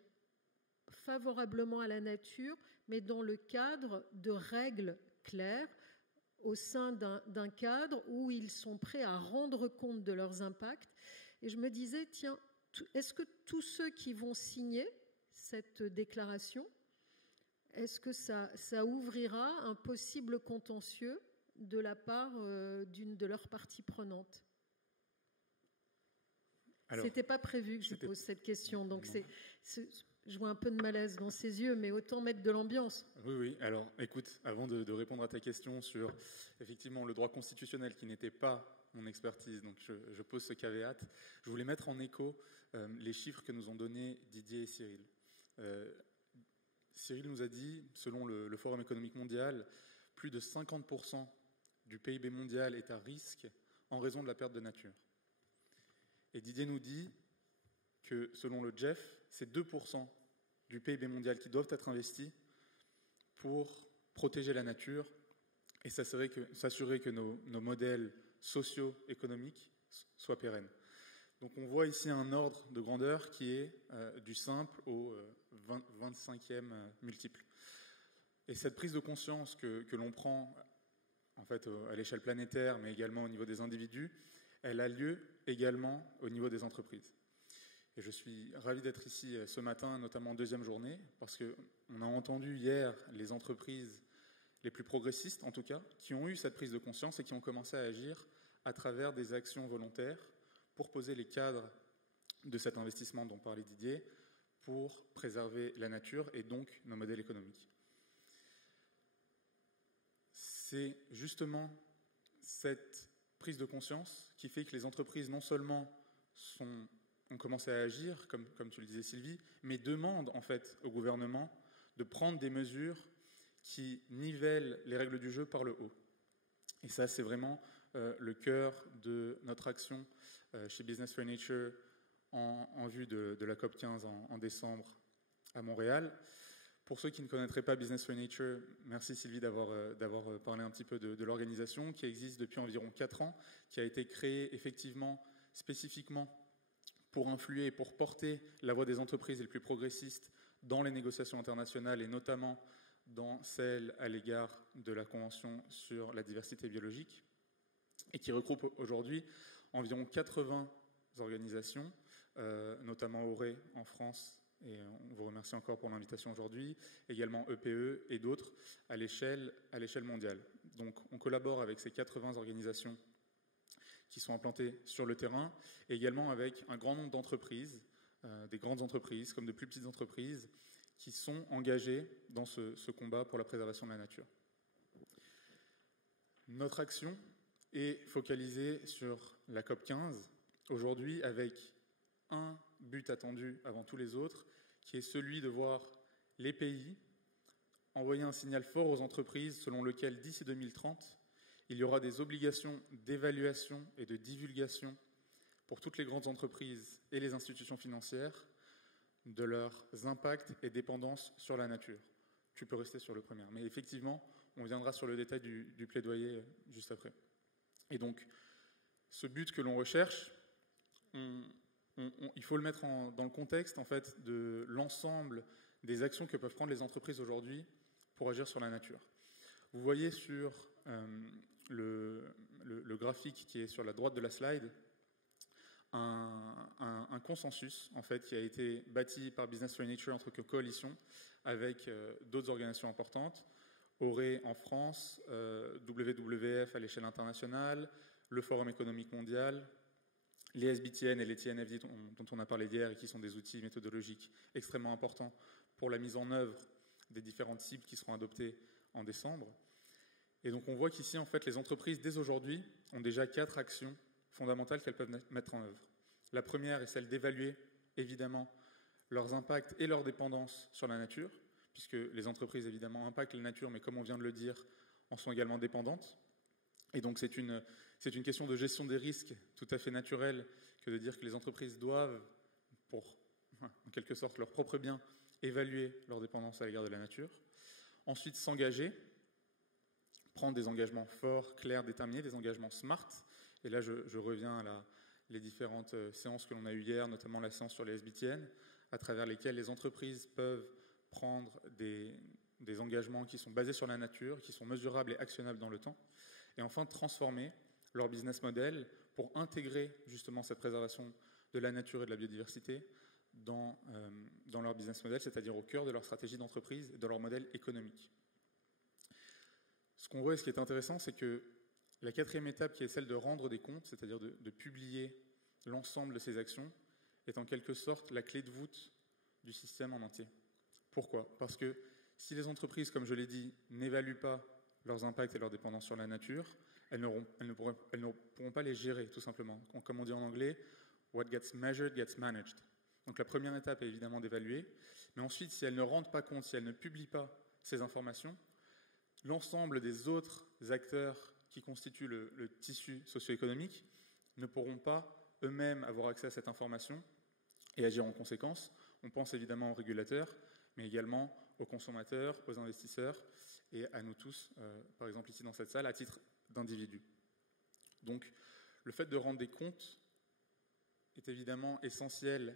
favorablement à la nature, mais dans le cadre de règles claires, au sein d'un cadre où ils sont prêts à rendre compte de leurs impacts. Et je me disais, tiens, est-ce que tous ceux qui vont signer cette déclaration, est-ce que ça ouvrira un possible contentieux de la part d'une de leurs parties prenantes? C'était pas prévu que je pose cette question, donc je vois un peu de malaise dans ses yeux, mais autant mettre de l'ambiance. Oui. Alors, écoute, avant de répondre à ta question sur, effectivement, le droit constitutionnel qui n'était pas mon expertise, donc je pose ce caveat. Je voulais mettre en écho les chiffres que nous ont donnés Didier et Cyril. Cyril nous a dit, selon le Forum économique mondial, plus de 50% du PIB mondial est à risque en raison de la perte de nature. Et Didier nous dit que, selon le GEF, c'est 2% du PIB mondial qui doivent être investis pour protéger la nature et s'assurer que nos modèles socio-économiques soient pérennes. Donc on voit ici un ordre de grandeur qui est du simple au 25e multiple. Et cette prise de conscience que l'on prend en fait à l'échelle planétaire, mais également au niveau des individus, elle a lieu également au niveau des entreprises. Et je suis ravi d'être ici ce matin, notamment en deuxième journée, parce qu'on a entendu hier les entreprises les plus progressistes, en tout cas, qui ont eu cette prise de conscience et qui ont commencé à agir à travers des actions volontaires pour poser les cadres de cet investissement dont parlait Didier, pour préserver la nature et donc nos modèles économiques. C'est justement cette prise de conscience qui fait que les entreprises non seulement ont commencé à agir, comme tu le disais Sylvie, mais demandent en fait au gouvernement de prendre des mesures qui nivellent les règles du jeu par le haut. Et ça, c'est vraiment le cœur de notre action chez Business for Nature en vue de la COP15 en décembre à Montréal. Pour ceux qui ne connaîtraient pas Business for Nature, merci Sylvie d'avoir parlé un petit peu de l'organisation qui existe depuis environ 4 ans, qui a été créée effectivement spécifiquement pour influer et pour porter la voix des entreprises les plus progressistes dans les négociations internationales et notamment dans celle à l'égard de la Convention sur la diversité biologique et qui regroupe aujourd'hui environ 80 organisations, notamment Auré en France, et on vous remercie encore pour l'invitation aujourd'hui, également EPE et d'autres à l'échelle mondiale. Donc on collabore avec ces 80 organisations qui sont implantées sur le terrain, et également avec un grand nombre d'entreprises, des grandes entreprises comme de plus petites entreprises, qui sont engagées dans ce combat pour la préservation de la nature. Notre action est focalisée sur la COP15, aujourd'hui avec un but attendu avant tous les autres, qui est celui de voir les pays envoyer un signal fort aux entreprises selon lequel, d'ici 2030, il y aura des obligations d'évaluation et de divulgation pour toutes les grandes entreprises et les institutions financières de leurs impacts et dépendances sur la nature. Tu peux rester sur le premier, mais effectivement, on viendra sur le détail du plaidoyer juste après. Et donc, ce but que l'on recherche, il faut le mettre dans le contexte en fait, de l'ensemble des actions que peuvent prendre les entreprises aujourd'hui pour agir sur la nature. Vous voyez sur le graphique qui est sur la droite de la slide un consensus en fait, qui a été bâti par Business for Nature en tant que coalition avec d'autres organisations importantes, Auré en France, WWF à l'échelle internationale, le Forum économique mondial, les SBTN et les TNFD dont on a parlé hier et qui sont des outils méthodologiques extrêmement importants pour la mise en œuvre des différentes cibles qui seront adoptées en décembre. Et donc on voit qu'ici, en fait, les entreprises, dès aujourd'hui, ont déjà 4 actions fondamentales qu'elles peuvent mettre en œuvre. La première est celle d'évaluer, évidemment, leurs impacts et leurs dépendances sur la nature, puisque les entreprises, évidemment, impactent la nature, mais comme on vient de le dire, en sont également dépendantes. Et donc c'est une question de gestion des risques tout à fait naturelle que de dire que les entreprises doivent, pour en quelque sorte leur propre bien, évaluer leur dépendance à l'égard de la nature. Ensuite, s'engager, prendre des engagements forts, clairs, déterminés, des engagements SMART. Et là, je reviens à les différentes séances que l'on a eues hier, notamment la séance sur les SBTN, à travers lesquelles les entreprises peuvent prendre des engagements qui sont basés sur la nature, qui sont mesurables et actionnables dans le temps. Et enfin, transformer leur business model pour intégrer justement cette préservation de la nature et de la biodiversité dans leur business model, c'est-à-dire au cœur de leur stratégie d'entreprise et de leur modèle économique. Ce qu'on voit et ce qui est intéressant, c'est que la 4e étape, qui est celle de rendre des comptes, c'est-à-dire de publier l'ensemble de ces actions, est en quelque sorte la clé de voûte du système en entier. Pourquoi ? Parce que si les entreprises, comme je l'ai dit, n'évaluent pas leurs impacts et leurs dépendances sur la nature, elles ne pourront pas les gérer, tout simplement. Comme on dit en anglais, what gets measured gets managed. Donc la première étape est évidemment d'évaluer, mais ensuite, si elles ne rendent pas compte, si elles ne publient pas ces informations, l'ensemble des autres acteurs qui constituent le tissu socio-économique ne pourront pas eux-mêmes avoir accès à cette information et agir en conséquence. On pense évidemment aux régulateurs, mais également aux consommateurs, aux investisseurs et à nous tous, par exemple ici dans cette salle, à titre d'individus. Donc, le fait de rendre des comptes est évidemment essentiel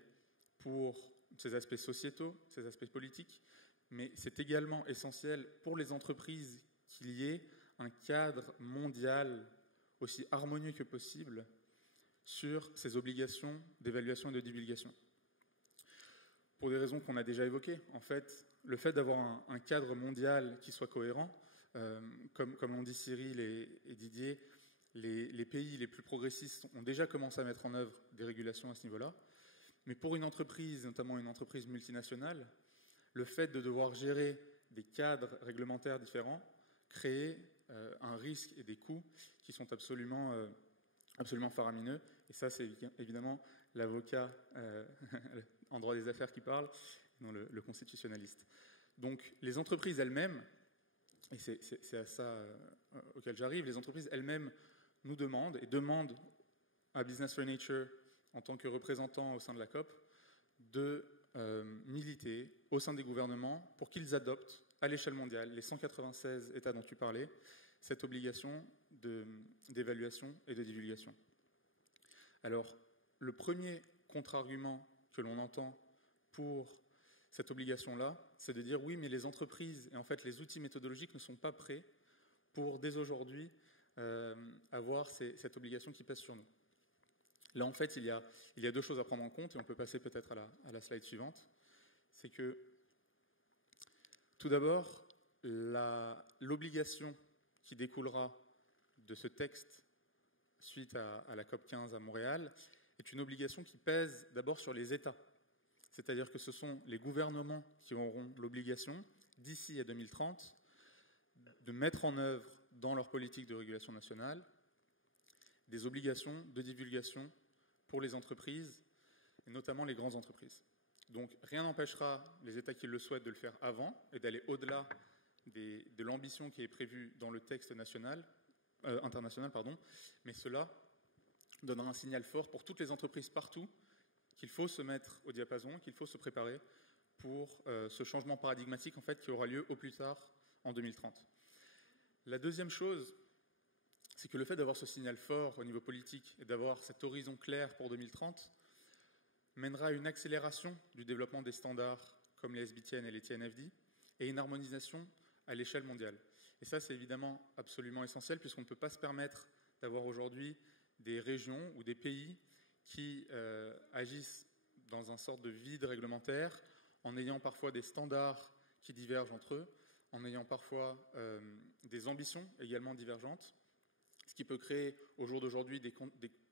pour ces aspects sociétaux, ces aspects politiques, mais c'est également essentiel pour les entreprises qu'il y ait un cadre mondial aussi harmonieux que possible sur ces obligations d'évaluation et de divulgation. Pour des raisons qu'on a déjà évoquées, en fait, le fait d'avoir un cadre mondial qui soit cohérent, comme l'ont dit Cyril et Didier, les pays les plus progressistes ont déjà commencé à mettre en œuvre des régulations à ce niveau-là, mais pour une entreprise, notamment une entreprise multinationale, le fait de devoir gérer des cadres réglementaires différents crée un risque et des coûts qui sont absolument faramineux. Et ça, c'est évidemment l'avocat en droit des affaires qui parle, non le constitutionnaliste. Donc, les entreprises elles-mêmes, et c'est à ça auquel j'arrive, les entreprises elles-mêmes nous demandent à Business for Nature, en tant que représentant au sein de la COP, de militer au sein des gouvernements pour qu'ils adoptent à l'échelle mondiale, les 196 États dont tu parlais, cette obligation d'évaluation et de divulgation. Alors, le premier contre-argument que l'on entend pour cette obligation-là, c'est de dire oui, mais les entreprises et en fait les outils méthodologiques ne sont pas prêts pour dès aujourd'hui avoir cette obligation qui pèse sur nous. Là, en fait, il y a deux choses à prendre en compte, et on peut passer peut-être à la slide suivante. C'est que, tout d'abord, l'obligation qui découlera de ce texte suite à la COP15 à Montréal est une obligation qui pèse d'abord sur les États. C'est-à-dire que ce sont les gouvernements qui auront l'obligation, d'ici à 2030, de mettre en œuvre dans leur politique de régulation nationale des obligations de divulgation pour les entreprises, et notamment les grandes entreprises. Donc rien n'empêchera les États qui le souhaitent de le faire avant et d'aller au-delà de l'ambition qui est prévue dans le texte international, mais cela donnera un signal fort pour toutes les entreprises partout qu'il faut se mettre au diapason, qu'il faut se préparer pour ce changement paradigmatique en fait, qui aura lieu au plus tard en 2030. La deuxième chose, c'est que le fait d'avoir ce signal fort au niveau politique et d'avoir cet horizon clair pour 2030 mènera à une accélération du développement des standards comme les SBTN et les TNFD et une harmonisation à l'échelle mondiale. Et ça, c'est évidemment absolument essentiel puisqu'on ne peut pas se permettre d'avoir aujourd'hui des régions ou des pays qui agissent dans un sorte de vide réglementaire en ayant parfois des standards qui divergent entre eux, en ayant parfois des ambitions également divergentes, ce qui peut créer au jour d'aujourd'hui des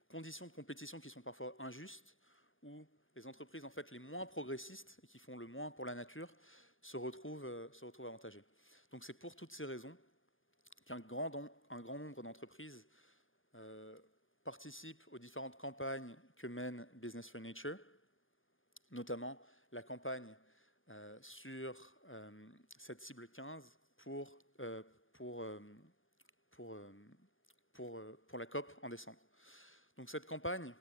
conditions de compétition qui sont parfois injustes, où les entreprises en fait les moins progressistes et qui font le moins pour la nature se retrouvent avantagées. Donc c'est pour toutes ces raisons qu'un grand nombre d'entreprises participent aux différentes campagnes que mène Business for Nature, notamment la campagne sur cette cible 15 pour la COP en décembre. Donc cette campagne,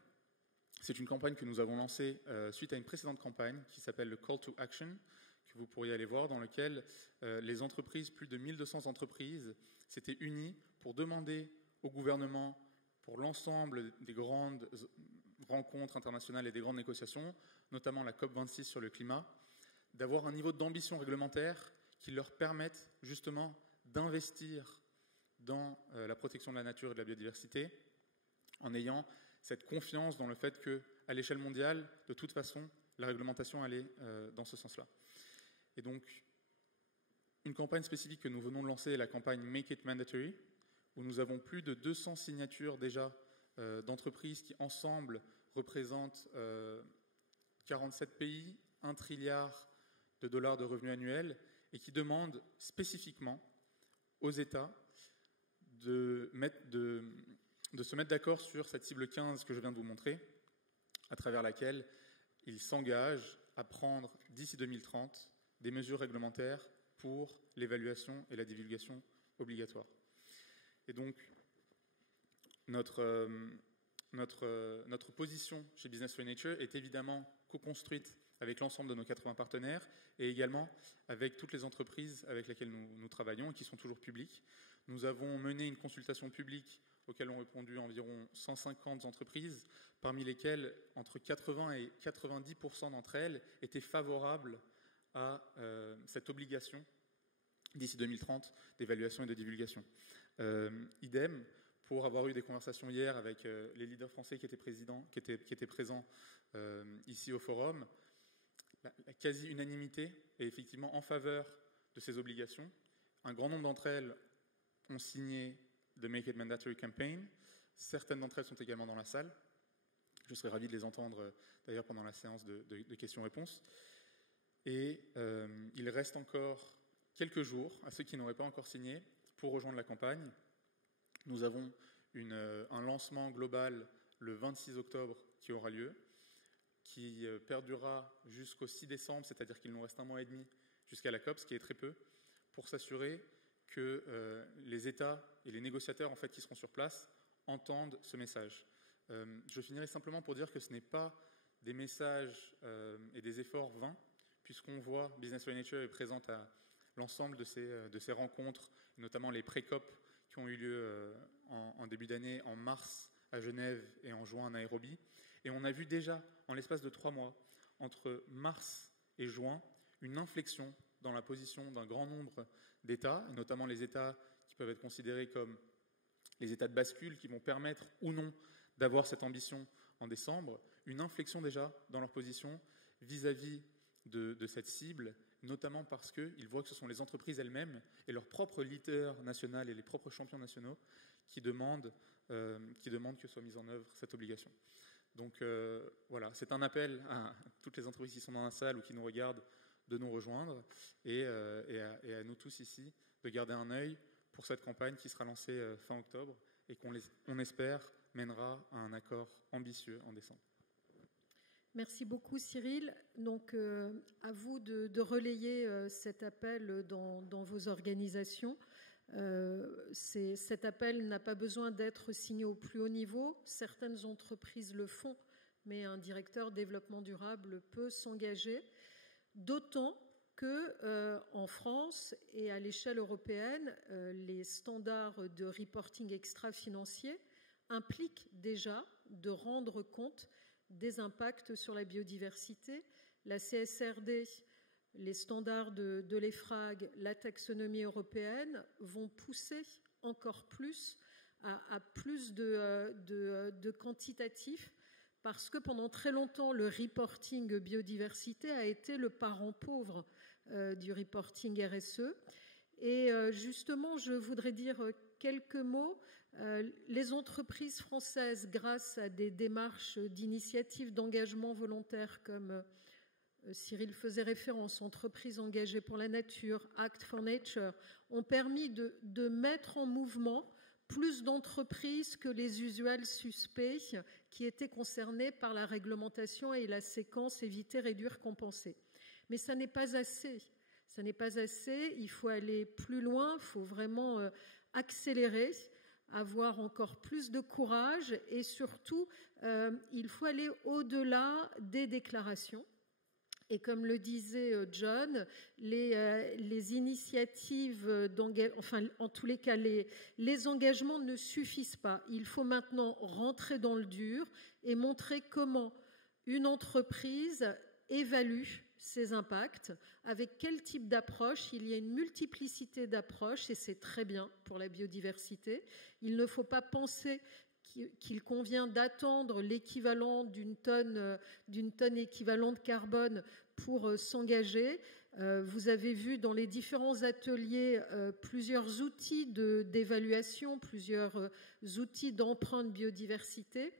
c'est une campagne que nous avons lancée suite à une précédente campagne qui s'appelle le Call to Action, que vous pourriez aller voir, dans lequel les entreprises, plus de 1200 entreprises, s'étaient unies pour demander au gouvernement, pour l'ensemble des grandes rencontres internationales et des grandes négociations, notamment la COP26 sur le climat, d'avoir un niveau d'ambition réglementaire qui leur permette justement d'investir dans la protection de la nature et de la biodiversité, en ayant cette confiance dans le fait qu'à l'échelle mondiale, de toute façon, la réglementation allait dans ce sens-là. Et donc, une campagne spécifique que nous venons de lancer est la campagne Make It Mandatory, où nous avons plus de 200 signatures déjà d'entreprises qui, ensemble, représentent 47 pays, 1 trilliard de dollars de revenus annuels, et qui demandent spécifiquement aux États de se mettre d'accord sur cette cible 15 que je viens de vous montrer, à travers laquelle ils s'engagent à prendre d'ici 2030 des mesures réglementaires pour l'évaluation et la divulgation obligatoire. Et donc, notre position chez Business for Nature est évidemment co-construite avec l'ensemble de nos 80 partenaires et également avec toutes les entreprises avec lesquelles nous travaillons et qui sont toujours publiques. Nous avons mené une consultation publique auxquelles ont répondu environ 150 entreprises, parmi lesquelles entre 80 et 90% d'entre elles étaient favorables à cette obligation d'ici 2030 d'évaluation et de divulgation. Idem, pour avoir eu des conversations hier avec les leaders français qui étaient présents ici au forum, la quasi-unanimité est effectivement en faveur de ces obligations. Un grand nombre d'entre elles ont signé The Make It Mandatory Campaign. Certaines d'entre elles sont également dans la salle. Je serais ravi de les entendre d'ailleurs pendant la séance de questions-réponses. Et il reste encore quelques jours à ceux qui n'auraient pas encore signé pour rejoindre la campagne. Nous avons un lancement global le 26 octobre qui aura lieu, qui perdurera jusqu'au 6 décembre, c'est-à-dire qu'il nous reste un mois et demi jusqu'à la COP, ce qui est très peu, pour s'assurer que les États et les négociateurs en fait, qui seront sur place entendent ce message. Je finirai simplement pour dire que ce n'est pas des messages et des efforts vains, puisqu'on voit Business for Nature est présente à l'ensemble de ces rencontres, notamment les pré-COP qui ont eu lieu en début d'année, en mars à Genève et en juin à Nairobi. Et on a vu déjà, en l'espace de 3 mois, entre mars et juin, une inflexion dans la position d'un grand nombre d'États, et notamment les États qui peuvent être considérés comme les États de bascule, qui vont permettre ou non d'avoir cette ambition en décembre, une inflexion déjà dans leur position vis-à-vis de cette cible, notamment parce qu'ils voient que ce sont les entreprises elles-mêmes et leurs propres leaders nationaux et les propres champions nationaux qui demandent que soit mise en œuvre cette obligation. Donc voilà, c'est un appel à toutes les entreprises qui sont dans la salle ou qui nous regardent de nous rejoindre et à nous tous ici de garder un œil pour cette campagne qui sera lancée fin octobre et qu'on espère mènera à un accord ambitieux en décembre. Merci beaucoup Cyril. Donc à vous de relayer cet appel dans vos organisations. Cet appel n'a pas besoin d'être signé au plus haut niveau. Certaines entreprises le font, mais un directeur développement durable peut s'engager. D'autant qu'en France et à l'échelle européenne, les standards de reporting extra-financier impliquent déjà de rendre compte des impacts sur la biodiversité. La CSRD, les standards de l'EFRAG, la taxonomie européenne vont pousser encore plus à plus de quantitatif, parce que pendant très longtemps, le reporting biodiversité a été le parent pauvre du reporting RSE. Et justement, je voudrais dire quelques mots. Les entreprises françaises, grâce à des démarches d'initiatives d'engagement volontaire comme Cyril faisait référence, Entreprises engagées pour la nature, Act for Nature, ont permis de mettre en mouvement plus d'entreprises que les usuels suspects qui étaient concernés par la réglementation et la séquence éviter, réduire, compenser. Mais ça n'est pas assez. Ça n'est pas assez. Il faut aller plus loin. Il faut vraiment accélérer, avoir encore plus de courage et surtout, il faut aller au-delà des déclarations. Et comme le disait John, les initiatives d'engagement, enfin en tous les cas, les engagements ne suffisent pas. Il faut maintenant rentrer dans le dur et montrer comment une entreprise évalue ses impacts, avec quel type d'approche. Il y a une multiplicité d'approches et c'est très bien pour la biodiversité. Il ne faut pas penser qu'il convient d'attendre l'équivalent d'une tonne équivalent de carbone pour s'engager. Vous avez vu dans les différents ateliers plusieurs outils d'évaluation, plusieurs outils d'empreinte biodiversité.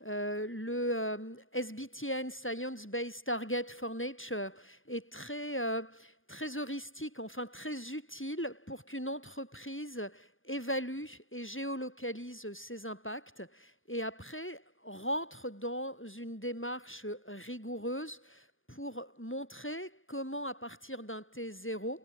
Le SBTN, Science Based Target for Nature, est très heuristique, enfin très utile pour qu'une entreprise évalue et géolocalise ces impacts et après rentre dans une démarche rigoureuse pour montrer comment, à partir d'un T0,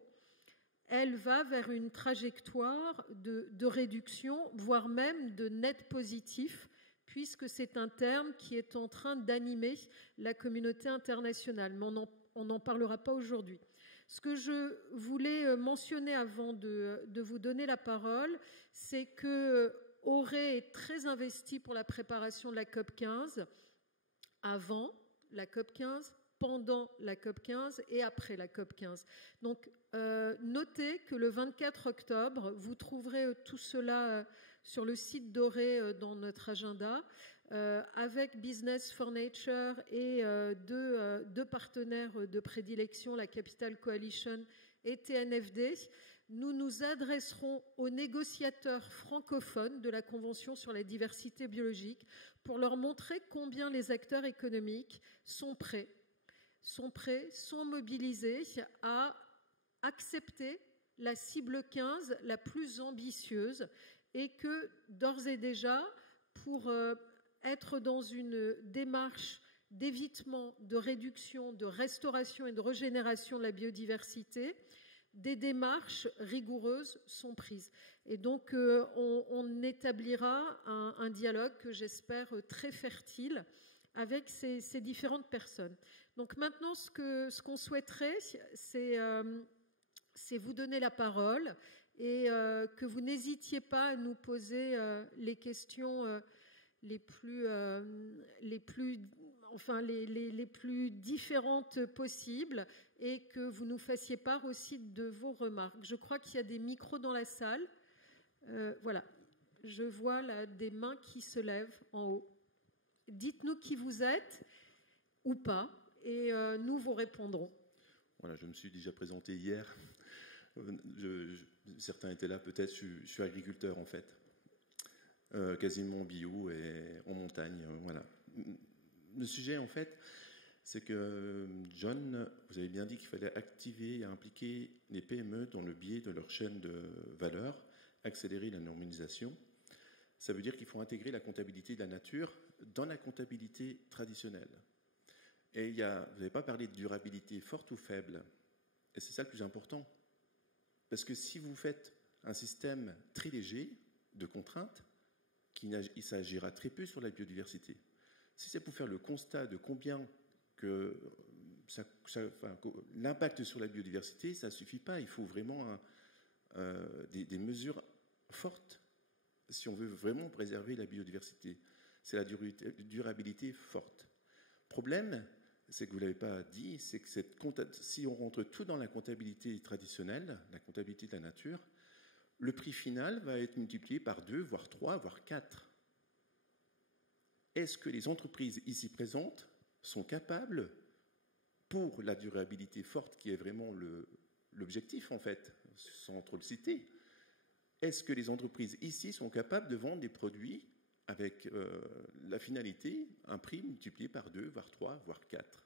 elle va vers une trajectoire de réduction, voire même de net positif, puisque c'est un terme qui est en train d'animer la communauté internationale. Mais on n'en parlera pas aujourd'hui. Ce que je voulais mentionner avant de vous donner la parole, c'est que Auré est très investi pour la préparation de la COP15, avant la COP15, pendant la COP15 et après la COP15. Donc, notez que le 24 octobre, vous trouverez tout cela sur le site d'Auré dans notre agenda, avec Business for Nature et deux partenaires de prédilection, la Capital Coalition et TNFD. Nous nous adresserons aux négociateurs francophones de la Convention sur la diversité biologique pour leur montrer combien les acteurs économiques sont prêts, sont mobilisés à accepter la cible 15 la plus ambitieuse et que d'ores et déjà, pour être dans une démarche d'évitement, de réduction, de restauration et de régénération de la biodiversité, des démarches rigoureuses sont prises. Et donc, on établira un dialogue que j'espère très fertile avec ces différentes personnes. Donc maintenant, ce qu'on souhaiterait, c'est vous donner la parole et que vous n'hésitiez pas à nous poser les questions les plus différentes possibles et que vous nous fassiez part aussi de vos remarques. Je crois qu'il y a des micros dans la salle. Voilà, je vois là des mains qui se lèvent en haut. Dites-nous qui vous êtes ou pas et nous vous répondrons. Voilà, je me suis déjà présenté hier. Certains étaient là peut-être. Je suis agriculteur en fait. Quasiment bio et en montagne, voilà. Le sujet, en fait, c'est que John, vous avez bien dit qu'il fallait activer et impliquer les PME dans le biais de leur chaîne de valeur, accélérer la normalisation. Ça veut dire qu'il faut intégrer la comptabilité de la nature dans la comptabilité traditionnelle. Et vous n'avez pas parlé de durabilité forte ou faible. Et c'est ça le plus important. Parce que si vous faites un système très léger de contraintes, il s'agira très peu sur la biodiversité. Si c'est pour faire le constat de combien que l'impact sur la biodiversité, ça ne suffit pas. Il faut vraiment des mesures fortes si on veut vraiment préserver la biodiversité. C'est la durabilité forte. Le problème, c'est que vous ne l'avez pas dit, c'est que si on rentre tout dans la comptabilité traditionnelle, la comptabilité de la nature, le prix final va être multiplié par 2, voire 3, voire 4. Est-ce que les entreprises ici présentes sont capables, pour la durabilité forte qui est vraiment l'objectif en fait, sans trop le citer, est-ce que les entreprises ici sont capables de vendre des produits avec la finalité, un prix multiplié par 2, voire 3, voire 4 ?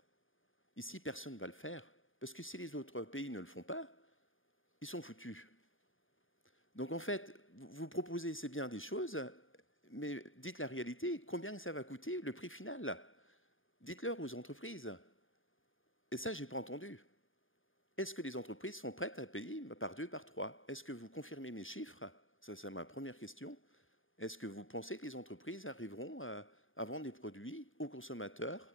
Ici, personne ne va le faire, parce que si les autres pays ne le font pas, ils sont foutus. Donc en fait, vous proposez, c'est bien des choses, mais dites la réalité, combien ça va coûter le prix final ? Dites-leur aux entreprises. Et ça, je n'ai pas entendu. Est-ce que les entreprises sont prêtes à payer par 2, par 3 ? Est-ce que vous confirmez mes chiffres ? Ça, c'est ma première question. Est-ce que vous pensez que les entreprises arriveront à vendre des produits aux consommateurs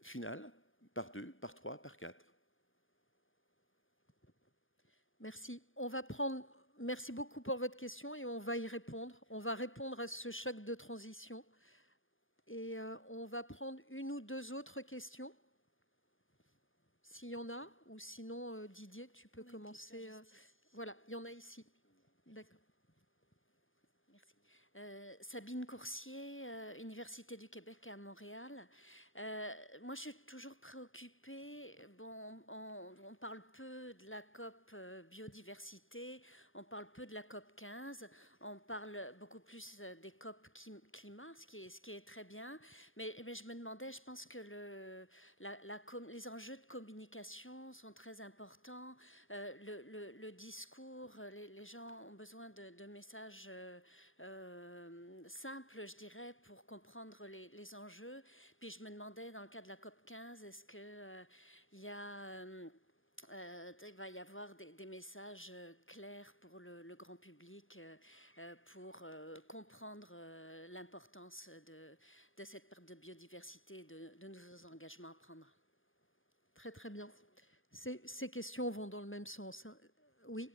final par 2, par 3, par 4 ? Merci. Merci beaucoup pour votre question et on va y répondre. On va répondre à ce choc de transition et on va prendre une ou deux autres questions, s'il y en a, ou sinon Didier, tu peux commencer. Voilà, il y en a ici. D'accord. Merci. Sabine Coursier, Université du Québec à Montréal. Moi, je suis toujours préoccupée. Bon, on parle peu de la COP biodiversité, on parle peu de la COP 15, on parle beaucoup plus des COP climat, ce qui est très bien. Mais je me demandais, je pense que les enjeux de communication sont très importants. Le discours, les gens ont besoin de messages simples, je dirais, pour comprendre les enjeux. Puis je me demandais, dans le cas de la COP 15, est-ce que il va y avoir des messages clairs pour le grand public pour comprendre l'importance de cette perte de biodiversité et de nos engagements à prendre. Très très bien. Ces questions vont dans le même sens. Hein. Oui.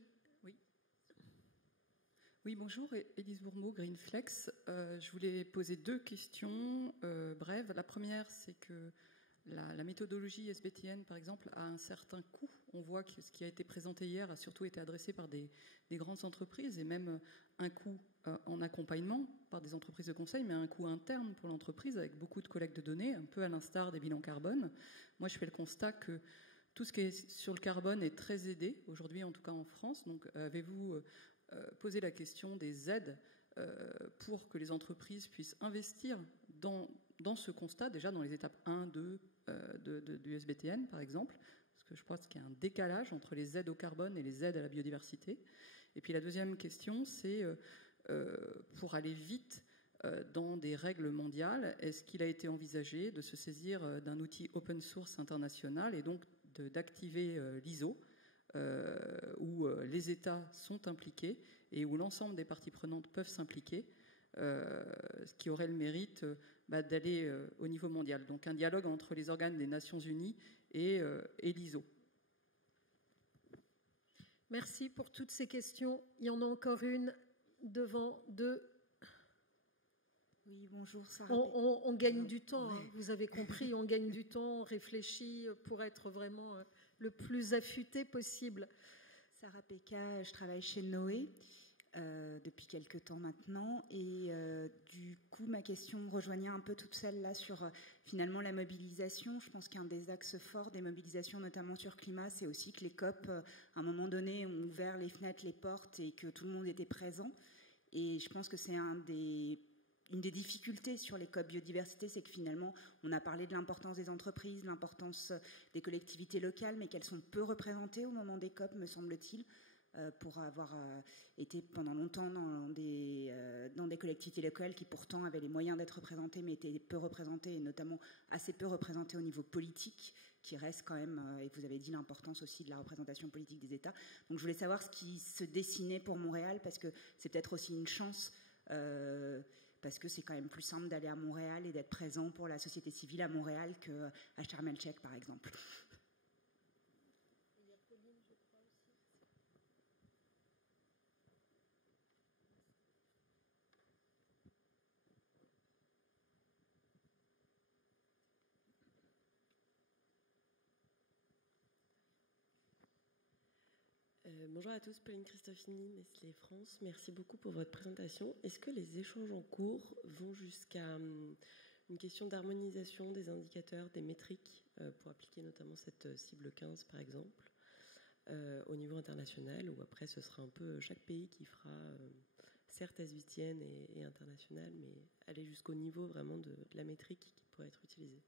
Oui, bonjour, Élise Bourmeau, Greenflex. Je voulais poser 2 questions brèves. La première, c'est que la méthodologie SBTN, par exemple, a un certain coût. On voit que ce qui a été présenté hier a surtout été adressé par des grandes entreprises et même un coût en accompagnement par des entreprises de conseil, mais un coût interne pour l'entreprise avec beaucoup de collecte de données, un peu à l'instar des bilans carbone. Moi, je fais le constat que tout ce qui est sur le carbone est très aidé, aujourd'hui en tout cas en France. Donc, avez-vous poser la question des aides pour que les entreprises puissent investir dans ce constat, déjà dans les étapes 1, 2 du SBTN, par exemple, parce que je pense qu'il y a un décalage entre les aides au carbone et les aides à la biodiversité. Et puis la deuxième question, c'est pour aller vite dans des règles mondiales, est-ce qu'il a été envisagé de se saisir d'un outil open source international et donc d'activer l'ISO, où les États sont impliqués et où l'ensemble des parties prenantes peuvent s'impliquer, ce qui aurait le mérite d'aller au niveau mondial. Donc un dialogue entre les organes des Nations Unies et l'ISO. Merci pour toutes ces questions. Il y en a encore une devant 2. Oui, bonjour Sarah. On gagne du temps, hein, vous avez compris, on gagne du temps, on réfléchit pour être vraiment le plus affûté possible. Sarah Pekka, je travaille chez Noé depuis quelques temps maintenant et du coup ma question rejoignait un peu toute celle-là sur finalement la mobilisation. Je pense qu'un des axes forts des mobilisations, notamment sur climat, c'est aussi que les COP, à un moment donné, ont ouvert les fenêtres, les portes et que tout le monde était présent. Et je pense que c'est une des difficultés sur les COP biodiversité, c'est que finalement, on a parlé de l'importance des entreprises, l'importance des collectivités locales, mais qu'elles sont peu représentées au moment des COP, me semble-t-il, pour avoir été pendant longtemps dans des collectivités locales qui pourtant avaient les moyens d'être représentées, mais étaient peu représentées, et notamment assez peu représentées au niveau politique, qui reste quand même, et vous avez dit l'importance aussi de la représentation politique des États. Donc je voulais savoir ce qui se dessinait pour Montréal, parce que c'est peut-être aussi une chance parce que c'est quand même plus simple d'aller à Montréal et d'être présent pour la société civile à Montréal qu'à Sharm el-Sheikh, par exemple. Bonjour à tous, Pauline Christofini, Nestlé France. Merci beaucoup pour votre présentation. Est-ce que les échanges en cours vont jusqu'à une question d'harmonisation des indicateurs, des métriques, pour appliquer notamment cette cible 15 par exemple, au niveau international, ou après ce sera un peu chaque pays qui fera, certes SBTN et international, mais aller jusqu'au niveau vraiment de la métrique qui pourrait être utilisée?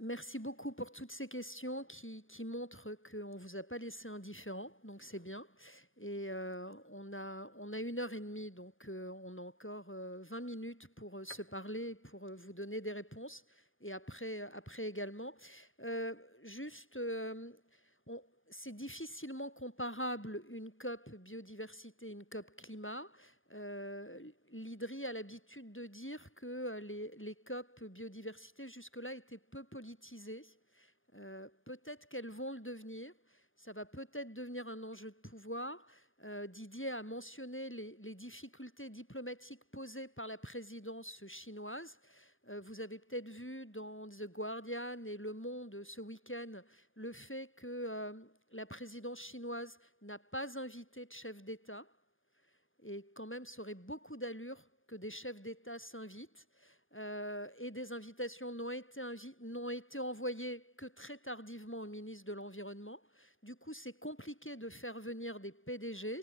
Merci beaucoup pour toutes ces questions qui montrent qu'on ne vous a pas laissé indifférent, donc c'est bien. Et on a 1h30, donc on a encore 20 minutes pour se parler et pour vous donner des réponses. Et après également. C'est difficilement comparable une COP biodiversité et une COP climat. L'IDRI a l'habitude de dire que les COP biodiversité jusque-là étaient peu politisées. Peut-être qu'elles vont le devenir. Ça va peut-être devenir un enjeu de pouvoir. Didier a mentionné les difficultés diplomatiques posées par la présidence chinoise. Vous avez peut-être vu dans The Guardian et Le Monde ce week-end le fait que la présidence chinoise n'a pas invité de chef d'État. Et quand même, ça aurait beaucoup d'allure que des chefs d'État s'invitent. et des invitations n'ont été envoyées que très tardivement au ministre de l'Environnement. Du coup, c'est compliqué de faire venir des PDG,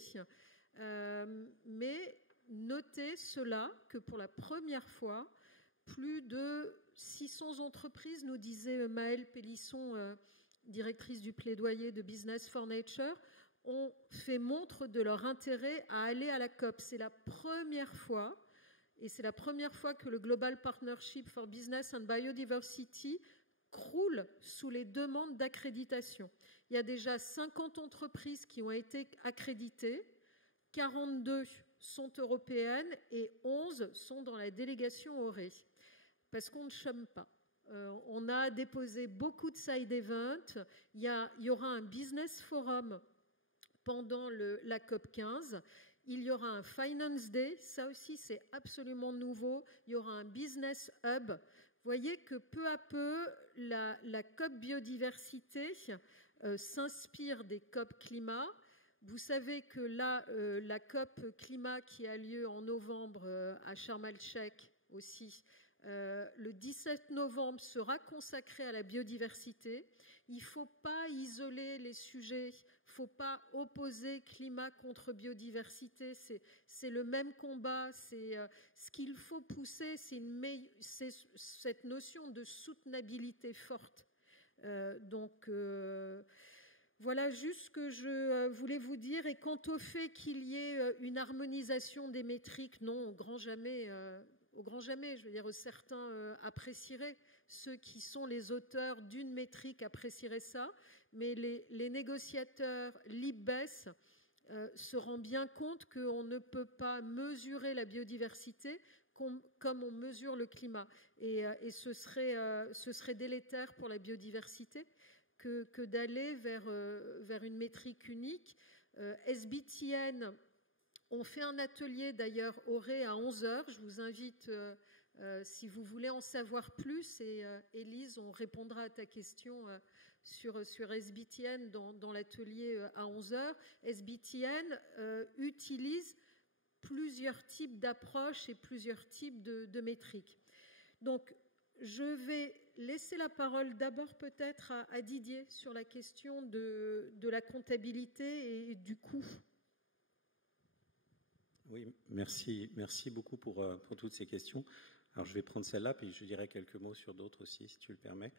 mais notez cela, que pour la première fois, plus de 600 entreprises, nous disait Maëlle Pélisson, directrice du plaidoyer de Business for Nature, ont fait montre de leur intérêt à aller à la COP. C'est la première fois, et c'est la première fois que le Global Partnership for Business and Biodiversity croule sous les demandes d'accréditation. Il y a déjà 50 entreprises qui ont été accréditées, 42 sont européennes et 11 sont dans la délégation ORE, parce qu'on ne chôme pas. On a déposé beaucoup de side events. Il y aura un business forum pendant la COP 15. Il y aura un Finance Day. Ça aussi, c'est absolument nouveau. Il y aura un business hub. Vous voyez que peu à peu, la COP biodiversité s'inspire des COP climat. Vous savez que là, la COP climat qui a lieu en novembre à Sharm el-Sheikh aussi, le 17 novembre sera consacré à la biodiversité. Il ne faut pas isoler les sujets, il ne faut pas opposer climat contre biodiversité. C'est le même combat. Ce qu'il faut pousser, c'est cette notion de soutenabilité forte. Voilà juste ce que je voulais vous dire. Et quant au fait qu'il y ait une harmonisation des métriques, non, au grand jamais, je veux dire, certains apprécieraient, ceux qui sont les auteurs d'une métrique apprécieraient ça, mais les négociateurs, l'IPBES, se rendent bien compte qu'on ne peut pas mesurer la biodiversité comme on mesure le climat. Et ce serait délétère pour la biodiversité que d'aller vers une métrique unique. SBTN, on fait un atelier d'ailleurs ORE à 11h. Je vous invite, si vous voulez en savoir plus, et Élise, on répondra à ta question sur SBTN dans l'atelier à 11h. SBTN utilise plusieurs types d'approches et plusieurs types de métriques. Donc, je vais laisser la parole d'abord peut-être à Didier sur la question de la comptabilité et du coût. Oui, merci beaucoup pour toutes ces questions. Alors, je vais prendre celle-là, puis je dirai quelques mots sur d'autres aussi, si tu le permets.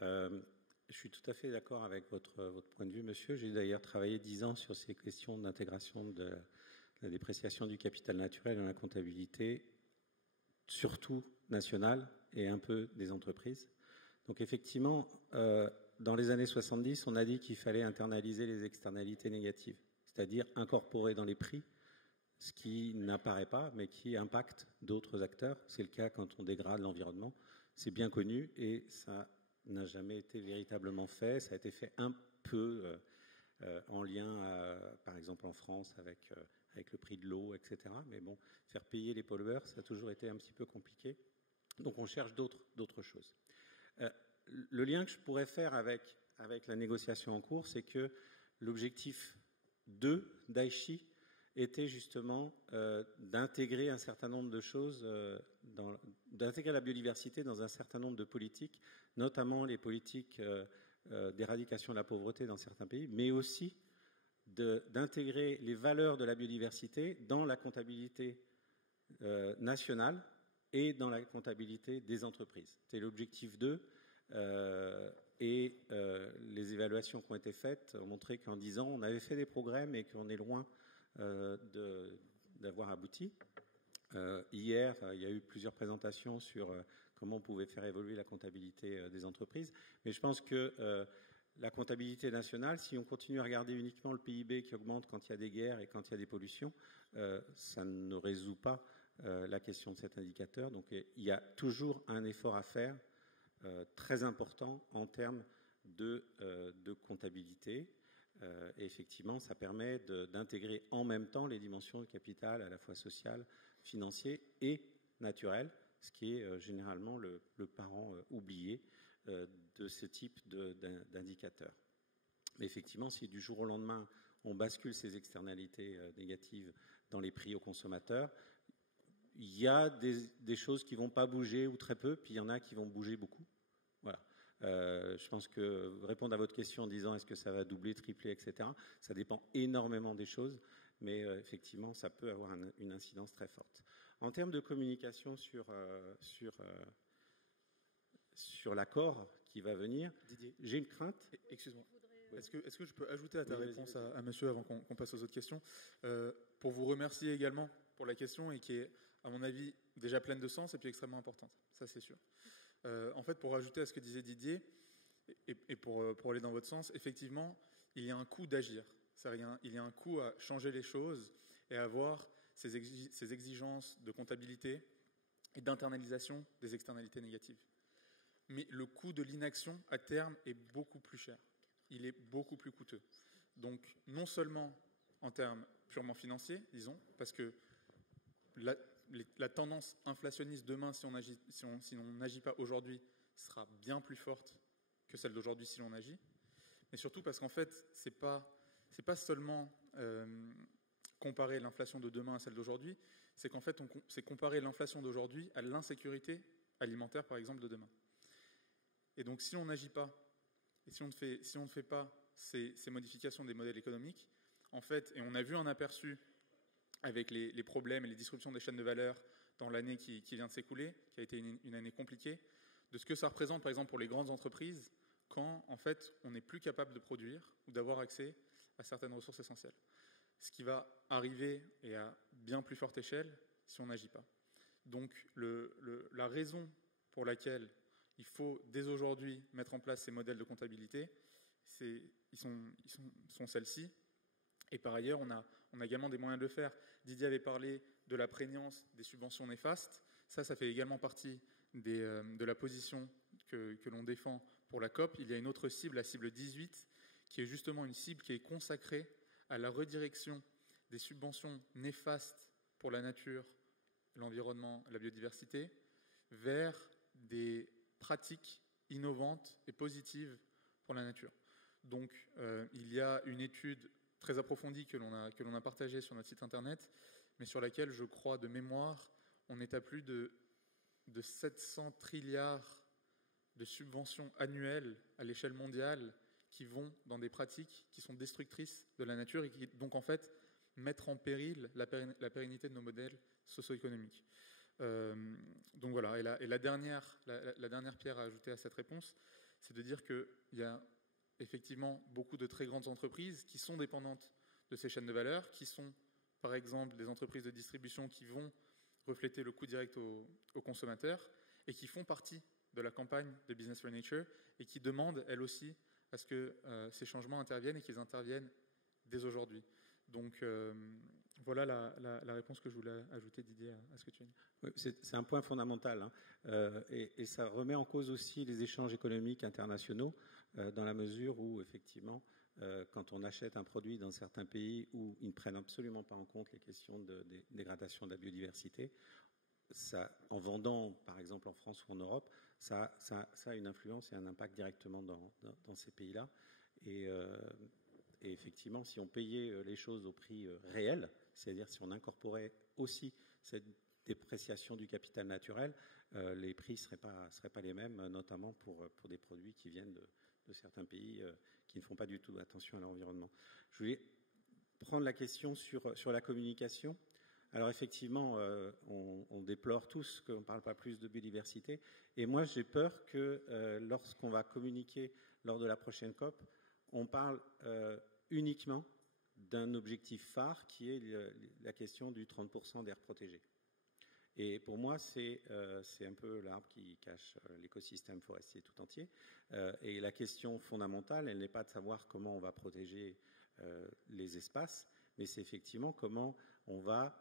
Je suis tout à fait d'accord avec votre point de vue, monsieur. J'ai d'ailleurs travaillé 10 ans sur ces questions d'intégration de la dépréciation du capital naturel dans la comptabilité, surtout nationale et un peu des entreprises. Donc, effectivement, dans les années 70, on a dit qu'il fallait internaliser les externalités négatives, c'est-à-dire incorporer dans les prix ce qui n'apparaît pas, mais qui impacte d'autres acteurs. C'est le cas quand on dégrade l'environnement. C'est bien connu et ça n'a jamais été véritablement fait. Ça a été fait un peu en lien, par exemple en France, avec le prix de l'eau, etc. Mais bon, faire payer les pollueurs, ça a toujours été un petit peu compliqué. Donc on cherche d'autres choses. Le lien que je pourrais faire avec la négociation en cours, c'est que l'objectif 2 d'Aichi était justement d'intégrer un certain nombre de choses, d'intégrer la biodiversité dans un certain nombre de politiques, notamment les politiques d'éradication de la pauvreté dans certains pays, mais aussi d'intégrer les valeurs de la biodiversité dans la comptabilité nationale et dans la comptabilité des entreprises. C'est l'objectif 2. Et les évaluations qui ont été faites ont montré qu'en 10 ans, on avait fait des progrès, mais qu'on est loin d'avoir abouti. Hier, il y a eu plusieurs présentations sur comment on pouvait faire évoluer la comptabilité des entreprises. Mais je pense que la comptabilité nationale, si on continue à regarder uniquement le PIB qui augmente quand il y a des guerres et quand il y a des pollutions, ça ne résout pas la question de cet indicateur. Donc il y a toujours un effort à faire très important en termes de comptabilité. Et effectivement, ça permet d'intégrer en même temps les dimensions de capital à la fois social, financier et naturel, ce qui est généralement le parent oublié de ce type d'indicateur. Mais effectivement, si du jour au lendemain, on bascule ces externalités négatives dans les prix aux consommateurs, il y a des choses qui ne vont pas bouger ou très peu, puis il y en a qui vont bouger beaucoup. Voilà. Je pense que répondre à votre question en disant est-ce que ça va doubler, tripler, etc., ça dépend énormément des choses, mais effectivement, ça peut avoir une incidence très forte. En termes de communication sur l'accord qui va venir, Didier, j'ai une crainte. Excuse-moi. Est-ce que je peux ajouter à ta réponse à monsieur avant qu'on passe aux autres questions, pour vous remercier également pour la question et qui est, à mon avis, déjà pleine de sens et puis extrêmement importante. Ça, c'est sûr. En fait, pour ajouter à ce que disait Didier et pour aller dans votre sens, effectivement, il y a un coût d'agir. Il y a un coût à changer les choses et à avoir ces exigences de comptabilité et d'internalisation des externalités négatives. Mais le coût de l'inaction, à terme, est beaucoup plus cher. Il est beaucoup plus coûteux. Donc, non seulement en termes purement financiers, disons, parce que la tendance inflationniste demain, si on n'agit pas aujourd'hui, sera bien plus forte que celle d'aujourd'hui si on agit. Mais surtout parce qu'en fait, c'est pas seulement comparer l'inflation de demain à celle d'aujourd'hui, c'est qu'en fait, c'est comparer l'inflation d'aujourd'hui à l'insécurité alimentaire, par exemple, de demain. Et donc, si on n'agit pas, et si on ne fait pas ces modifications des modèles économiques, en fait, et on a vu un aperçu avec les problèmes et les disruptions des chaînes de valeur dans l'année qui vient de s'écouler, qui a été une année compliquée, de ce que ça représente, par exemple, pour les grandes entreprises, quand, en fait, on n'est plus capable de produire ou d'avoir accès à certaines ressources essentielles. Ce qui va arriver et à bien plus forte échelle si on n'agit pas. Donc, la raison pour laquelle il faut, dès aujourd'hui, mettre en place ces modèles de comptabilité, ils sont celles-ci. Et par ailleurs, on a également des moyens de le faire. Didier avait parlé de la prégnance des subventions néfastes. Ça fait également partie de la position que l'on défend pour la COP. Il y a une autre cible, la cible 18, qui est justement une cible qui est consacrée à la redirection des subventions néfastes pour la nature, l'environnement, la biodiversité, vers des pratiques innovantes et positives pour la nature. Donc, il y a une étude très approfondie que l'on a partagée sur notre site internet, mais sur laquelle, je crois, de mémoire, on est à plus de 700 trilliards de subventions annuelles à l'échelle mondiale qui vont dans des pratiques qui sont destructrices de la nature et qui, donc, en fait, mettent en péril la pérennité de nos modèles socio-économiques. Donc voilà, et la dernière pierre à ajouter à cette réponse, c'est de dire qu'il y a effectivement beaucoup de très grandes entreprises qui sont dépendantes de ces chaînes de valeur, qui sont par exemple des entreprises de distribution qui vont refléter le coût direct aux consommateurs et qui font partie de la campagne de Business for Nature et qui demandent elles aussi à ce que ces changements interviennent et qu'ils interviennent dès aujourd'hui. Donc voilà la réponse que je voulais ajouter, Didier, à ce que tu as dit. Oui, c'est un point fondamental, hein. Et ça remet en cause aussi les échanges économiques internationaux, dans la mesure où, effectivement, quand on achète un produit dans certains pays où ils ne prennent absolument pas en compte les questions de dégradation de la biodiversité, ça, en vendant, par exemple, en France ou en Europe, ça a une influence et un impact directement dans ces pays-là. Et effectivement, si on payait les choses au prix réel, c'est-à-dire si on incorporait aussi cette dépréciation du capital naturel, les prix ne seraient pas les mêmes, notamment pour des produits qui viennent de certains pays qui ne font pas du tout attention à l'environnement. Je voulais prendre la question sur la communication. Alors effectivement, on déplore tous qu'on ne parle pas plus de biodiversité. Et moi, j'ai peur que lorsqu'on va communiquer lors de la prochaine COP, on parle uniquement d'un objectif phare qui est la question du 30% d'aires protégées. Et pour moi, c'est un peu l'arbre qui cache l'écosystème forestier tout entier. Et la question fondamentale, elle n'est pas de savoir comment on va protéger les espaces, mais c'est effectivement comment on va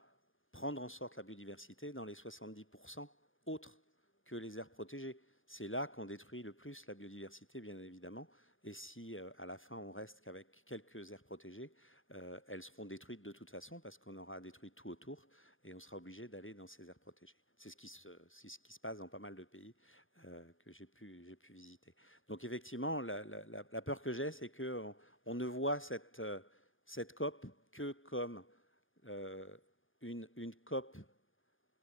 prendre en sorte la biodiversité dans les 70% autres que les aires protégées. C'est là qu'on détruit le plus la biodiversité, bien évidemment. Et si à la fin on reste qu'avec quelques aires protégées, elles seront détruites de toute façon parce qu'on aura détruit tout autour et on sera obligé d'aller dans ces aires protégées. C'est ce qui se passe dans pas mal de pays que j'ai pu visiter. Donc effectivement, la peur que j'ai, c'est qu'on ne voit cette COP que comme une COP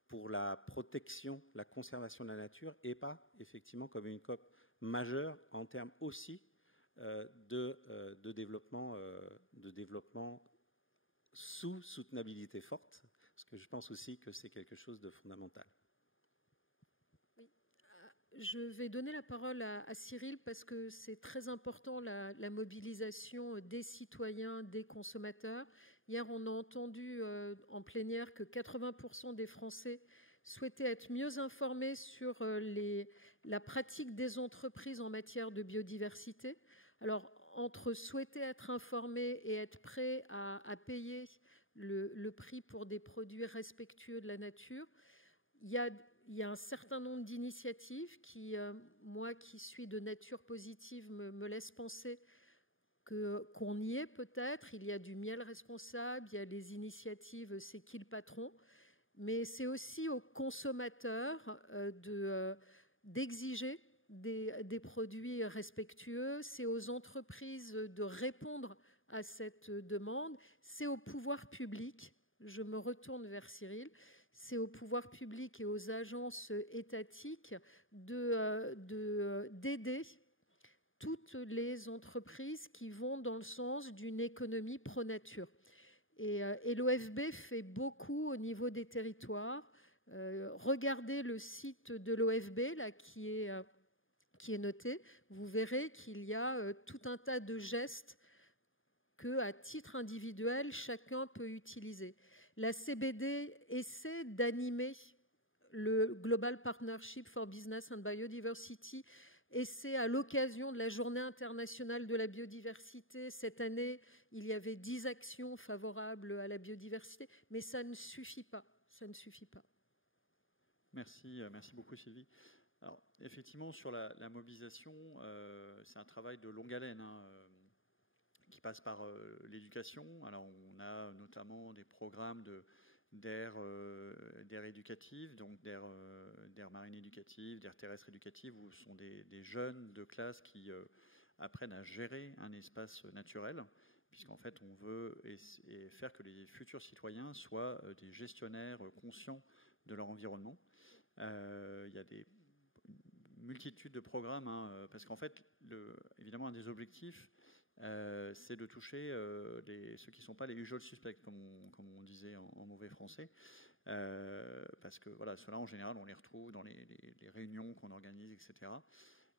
pour la protection, la conservation de la nature, et pas effectivement comme une COP majeure en termes aussi de développement sous soutenabilité forte, parce que je pense aussi que c'est quelque chose de fondamental. Oui. Je vais donner la parole à Cyril parce que c'est très important la mobilisation des citoyens, des consommateurs. Hier, on a entendu en plénière que 80% des Français souhaitaient être mieux informés sur la pratique des entreprises en matière de biodiversité. Alors, entre souhaiter être informé et être prêt à payer le prix pour des produits respectueux de la nature, il y a un certain nombre d'initiatives qui, moi qui suis de nature positive, me laissent penser qu'on y est peut-être. Il y a du miel responsable, il y a les initiatives C'est qui le patron, mais c'est aussi aux consommateurs d'exiger des produits respectueux, c'est aux entreprises de répondre à cette demande, c'est au pouvoir public, je me retourne vers Cyril, c'est au pouvoir public et aux agences étatiques d'aider toutes les entreprises qui vont dans le sens d'une économie pro-nature. Et l'OFB fait beaucoup au niveau des territoires. Regardez le site de l'OFB, là, qui est noté. Vous verrez qu'il y a tout un tas de gestes qu'à titre individuel, chacun peut utiliser. La CBD essaie d'animer le Global Partnership for Business and Biodiversity, et c'est à l'occasion de la Journée internationale de la biodiversité. Cette année, il y avait 10 actions favorables à la biodiversité, mais ça ne suffit pas. Ça ne suffit pas. Merci beaucoup Sylvie. Alors, effectivement, sur la mobilisation, c'est un travail de longue haleine qui passe par l'éducation. Alors, on a notamment des programmes d'aires éducatives, donc d'aires marines éducatives, d'aires terrestres éducatives, où ce sont des jeunes de classe qui apprennent à gérer un espace naturel, puisqu'en fait, on veut faire que les futurs citoyens soient des gestionnaires conscients de leur environnement. Il y a des multitude de programmes, parce qu'en fait, évidemment, un des objectifs, c'est de toucher ceux qui ne sont pas les usual suspects, comme on disait en mauvais français, parce que voilà, ceux-là, en général, on les retrouve dans les réunions qu'on organise, etc.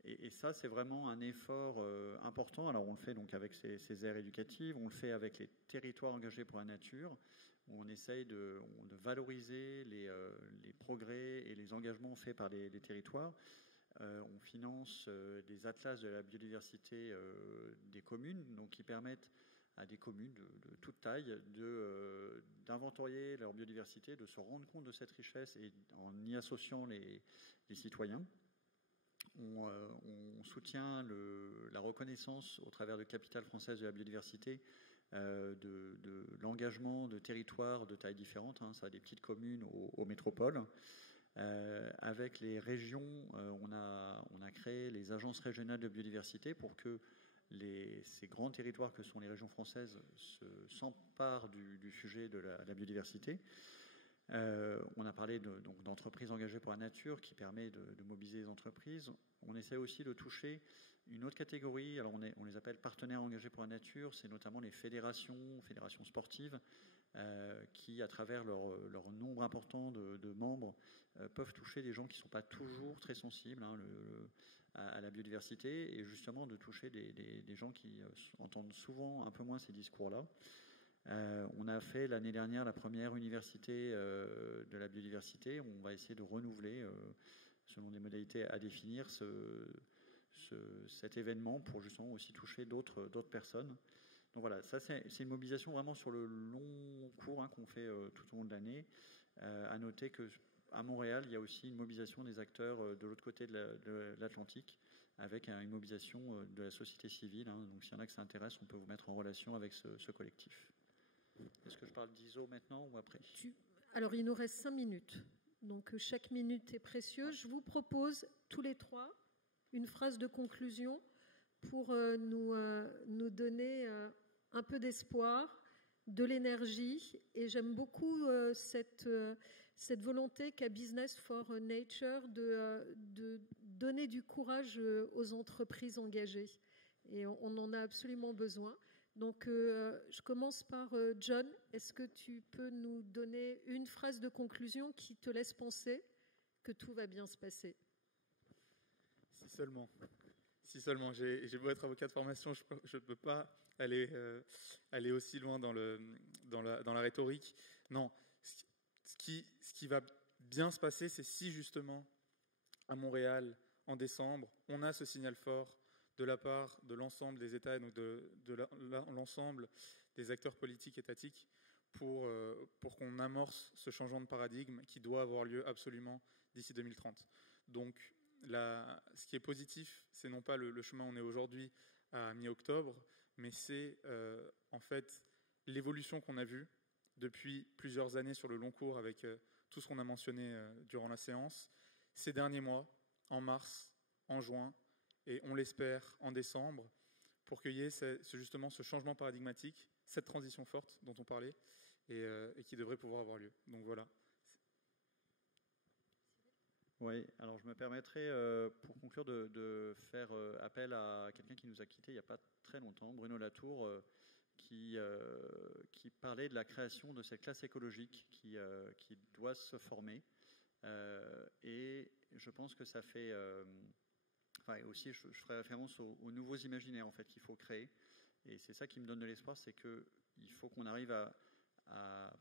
Et ça, c'est vraiment un effort important. Alors, on le fait donc avec ces aires éducatives, on le fait avec les territoires engagés pour la nature, où on essaye de valoriser les progrès et les engagements faits par les territoires. On finance des atlas de la biodiversité des communes, donc qui permettent à des communes de toute taille d'inventorier leur biodiversité, de se rendre compte de cette richesse et en y associant les citoyens. On soutient la reconnaissance au travers de Capitale française de la biodiversité de l'engagement de territoires de tailles différentes, ça va des petites communes aux métropoles. Avec les régions, on a créé les agences régionales de biodiversité pour que ces grands territoires que sont les régions françaises s'emparent du sujet de la biodiversité. On a parlé d'entreprises engagées pour la nature qui permet de mobiliser les entreprises. On essaie aussi de toucher une autre catégorie. Alors on les appelle partenaires engagés pour la nature. C'est notamment les fédérations sportives qui, à travers leur nombre important de membres, peuvent toucher des gens qui ne sont pas toujours très sensibles à la biodiversité, et justement de toucher des gens qui entendent souvent un peu moins ces discours-là. On a fait l'année dernière la première université de la biodiversité. On va essayer de renouveler, selon des modalités à définir, cet événement pour justement aussi toucher d'autres personnes. Donc voilà, ça c'est une mobilisation vraiment sur le long cours qu'on fait tout au long de l'année. À noter qu'à Montréal, il y a aussi une mobilisation des acteurs de l'autre côté de l'Atlantique, avec une mobilisation de la société civile. Donc s'il y en a que ça intéresse, on peut vous mettre en relation avec ce collectif. Est-ce que je parle d'ISO maintenant ou après ? Alors, il nous reste 5 minutes. Donc, chaque minute est précieuse. Je vous propose, tous les trois, une phrase de conclusion pour nous donner un peu d'espoir, de l'énergie. Et j'aime beaucoup cette volonté qu'a Business for Nature de donner du courage aux entreprises engagées. Et on en a absolument besoin. Donc, je commence par John. Est-ce que tu peux nous donner une phrase de conclusion qui te laisse penser que tout va bien se passer? Si seulement. Si seulement. J'ai beau être avocat de formation, je ne peux pas aller aussi loin dans la rhétorique. Non. Ce qui va bien se passer, c'est si justement, à Montréal, en décembre, on a ce signal fort de la part de l'ensemble des États et donc de l'ensemble des acteurs politiques étatiques pour qu'on amorce ce changement de paradigme qui doit avoir lieu absolument d'ici 2030. Donc, ce qui est positif, c'est non pas le chemin où on est aujourd'hui à mi-octobre, mais c'est en fait l'évolution qu'on a vue depuis plusieurs années sur le long cours avec tout ce qu'on a mentionné durant la séance, ces derniers mois, en mars, en juin, et on l'espère en décembre, pour qu'il y ait justement ce changement paradigmatique, cette transition forte dont on parlait, et qui devrait pouvoir avoir lieu. Donc voilà. Oui, alors je me permettrai, pour conclure, de faire appel à quelqu'un qui nous a quittés il n'y a pas très longtemps, Bruno Latour, qui parlait de la création de cette classe écologique qui doit se former. Et je pense que ça fait... Enfin, aussi, je ferai référence aux nouveaux imaginaires en fait, qu'il faut créer. Et c'est ça qui me donne de l'espoir, c'est qu'il faut qu'on arrive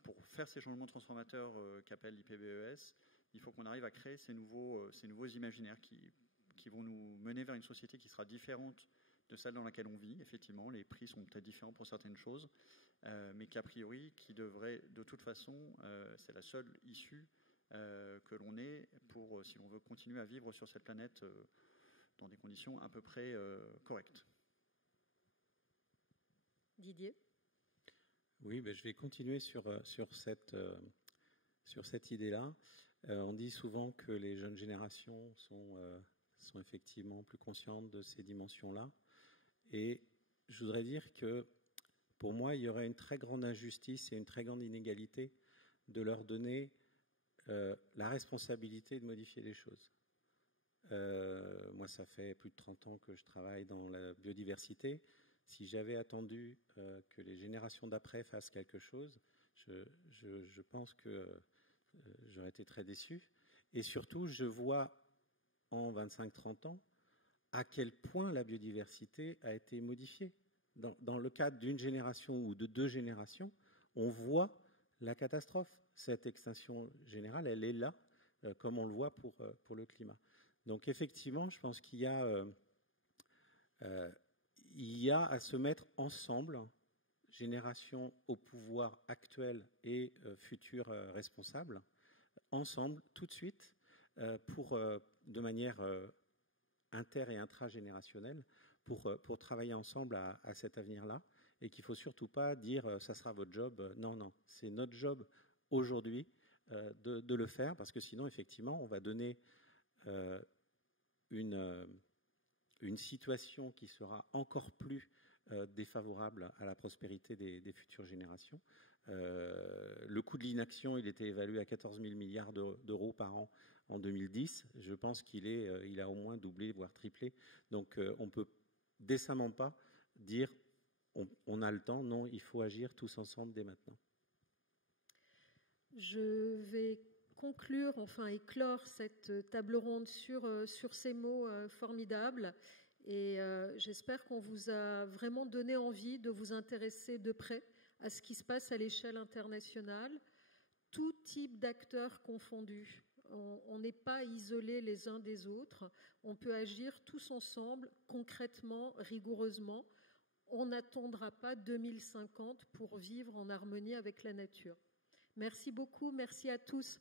pour faire ces changements transformateurs qu'appelle l'IPBES, il faut qu'on arrive à créer ces nouveaux imaginaires qui vont nous mener vers une société qui sera différente de celle dans laquelle on vit. Effectivement, les prix sont peut-être différents pour certaines choses, mais qu'a priori, qui devrait, de toute façon, c'est la seule issue que l'on ait pour, si l'on veut continuer à vivre sur cette planète dans des conditions à peu près correctes. Didier ? Oui, je vais continuer sur cette idée-là. On dit souvent que les jeunes générations sont effectivement plus conscientes de ces dimensions-là. Et je voudrais dire que, pour moi, il y aurait une très grande injustice et une très grande inégalité de leur donner la responsabilité de modifier les choses. Moi, ça fait plus de 30 ans que je travaille dans la biodiversité. Si j'avais attendu que les générations d'après fassent quelque chose, je pense que j'aurais été très déçu. Et surtout, je vois en 25-30 ans à quel point la biodiversité a été modifiée. Dans le cadre d'une génération ou de 2 générations, on voit la catastrophe. Cette extinction générale, elle est là, comme on le voit pour le climat. Donc effectivement, je pense qu'il y a à se mettre ensemble, génération au pouvoir actuel et futurs responsables, ensemble, tout de suite, de manière inter- et intragénérationnelle, pour travailler ensemble à cet avenir-là, et qu'il ne faut surtout pas dire « ça sera votre job ». Non, c'est notre job aujourd'hui de le faire, parce que sinon, effectivement, on va donner une situation qui sera encore plus défavorable à la prospérité des futures générations. Le coût de l'inaction, il était évalué à 14 000 milliards d'euros par an en 2010. Je pense qu'il a au moins doublé, voire triplé. Donc on ne peut décemment pas dire on a le temps. Non, il faut agir tous ensemble dès maintenant. Je vais conclure, éclore cette table ronde sur ces mots formidables. Et j'espère qu'on vous a vraiment donné envie de vous intéresser de près à ce qui se passe à l'échelle internationale, tout type d'acteurs confondus. On n'est pas isolés les uns des autres. On peut agir tous ensemble, concrètement, rigoureusement. On n'attendra pas 2050 pour vivre en harmonie avec la nature. Merci beaucoup, merci à tous.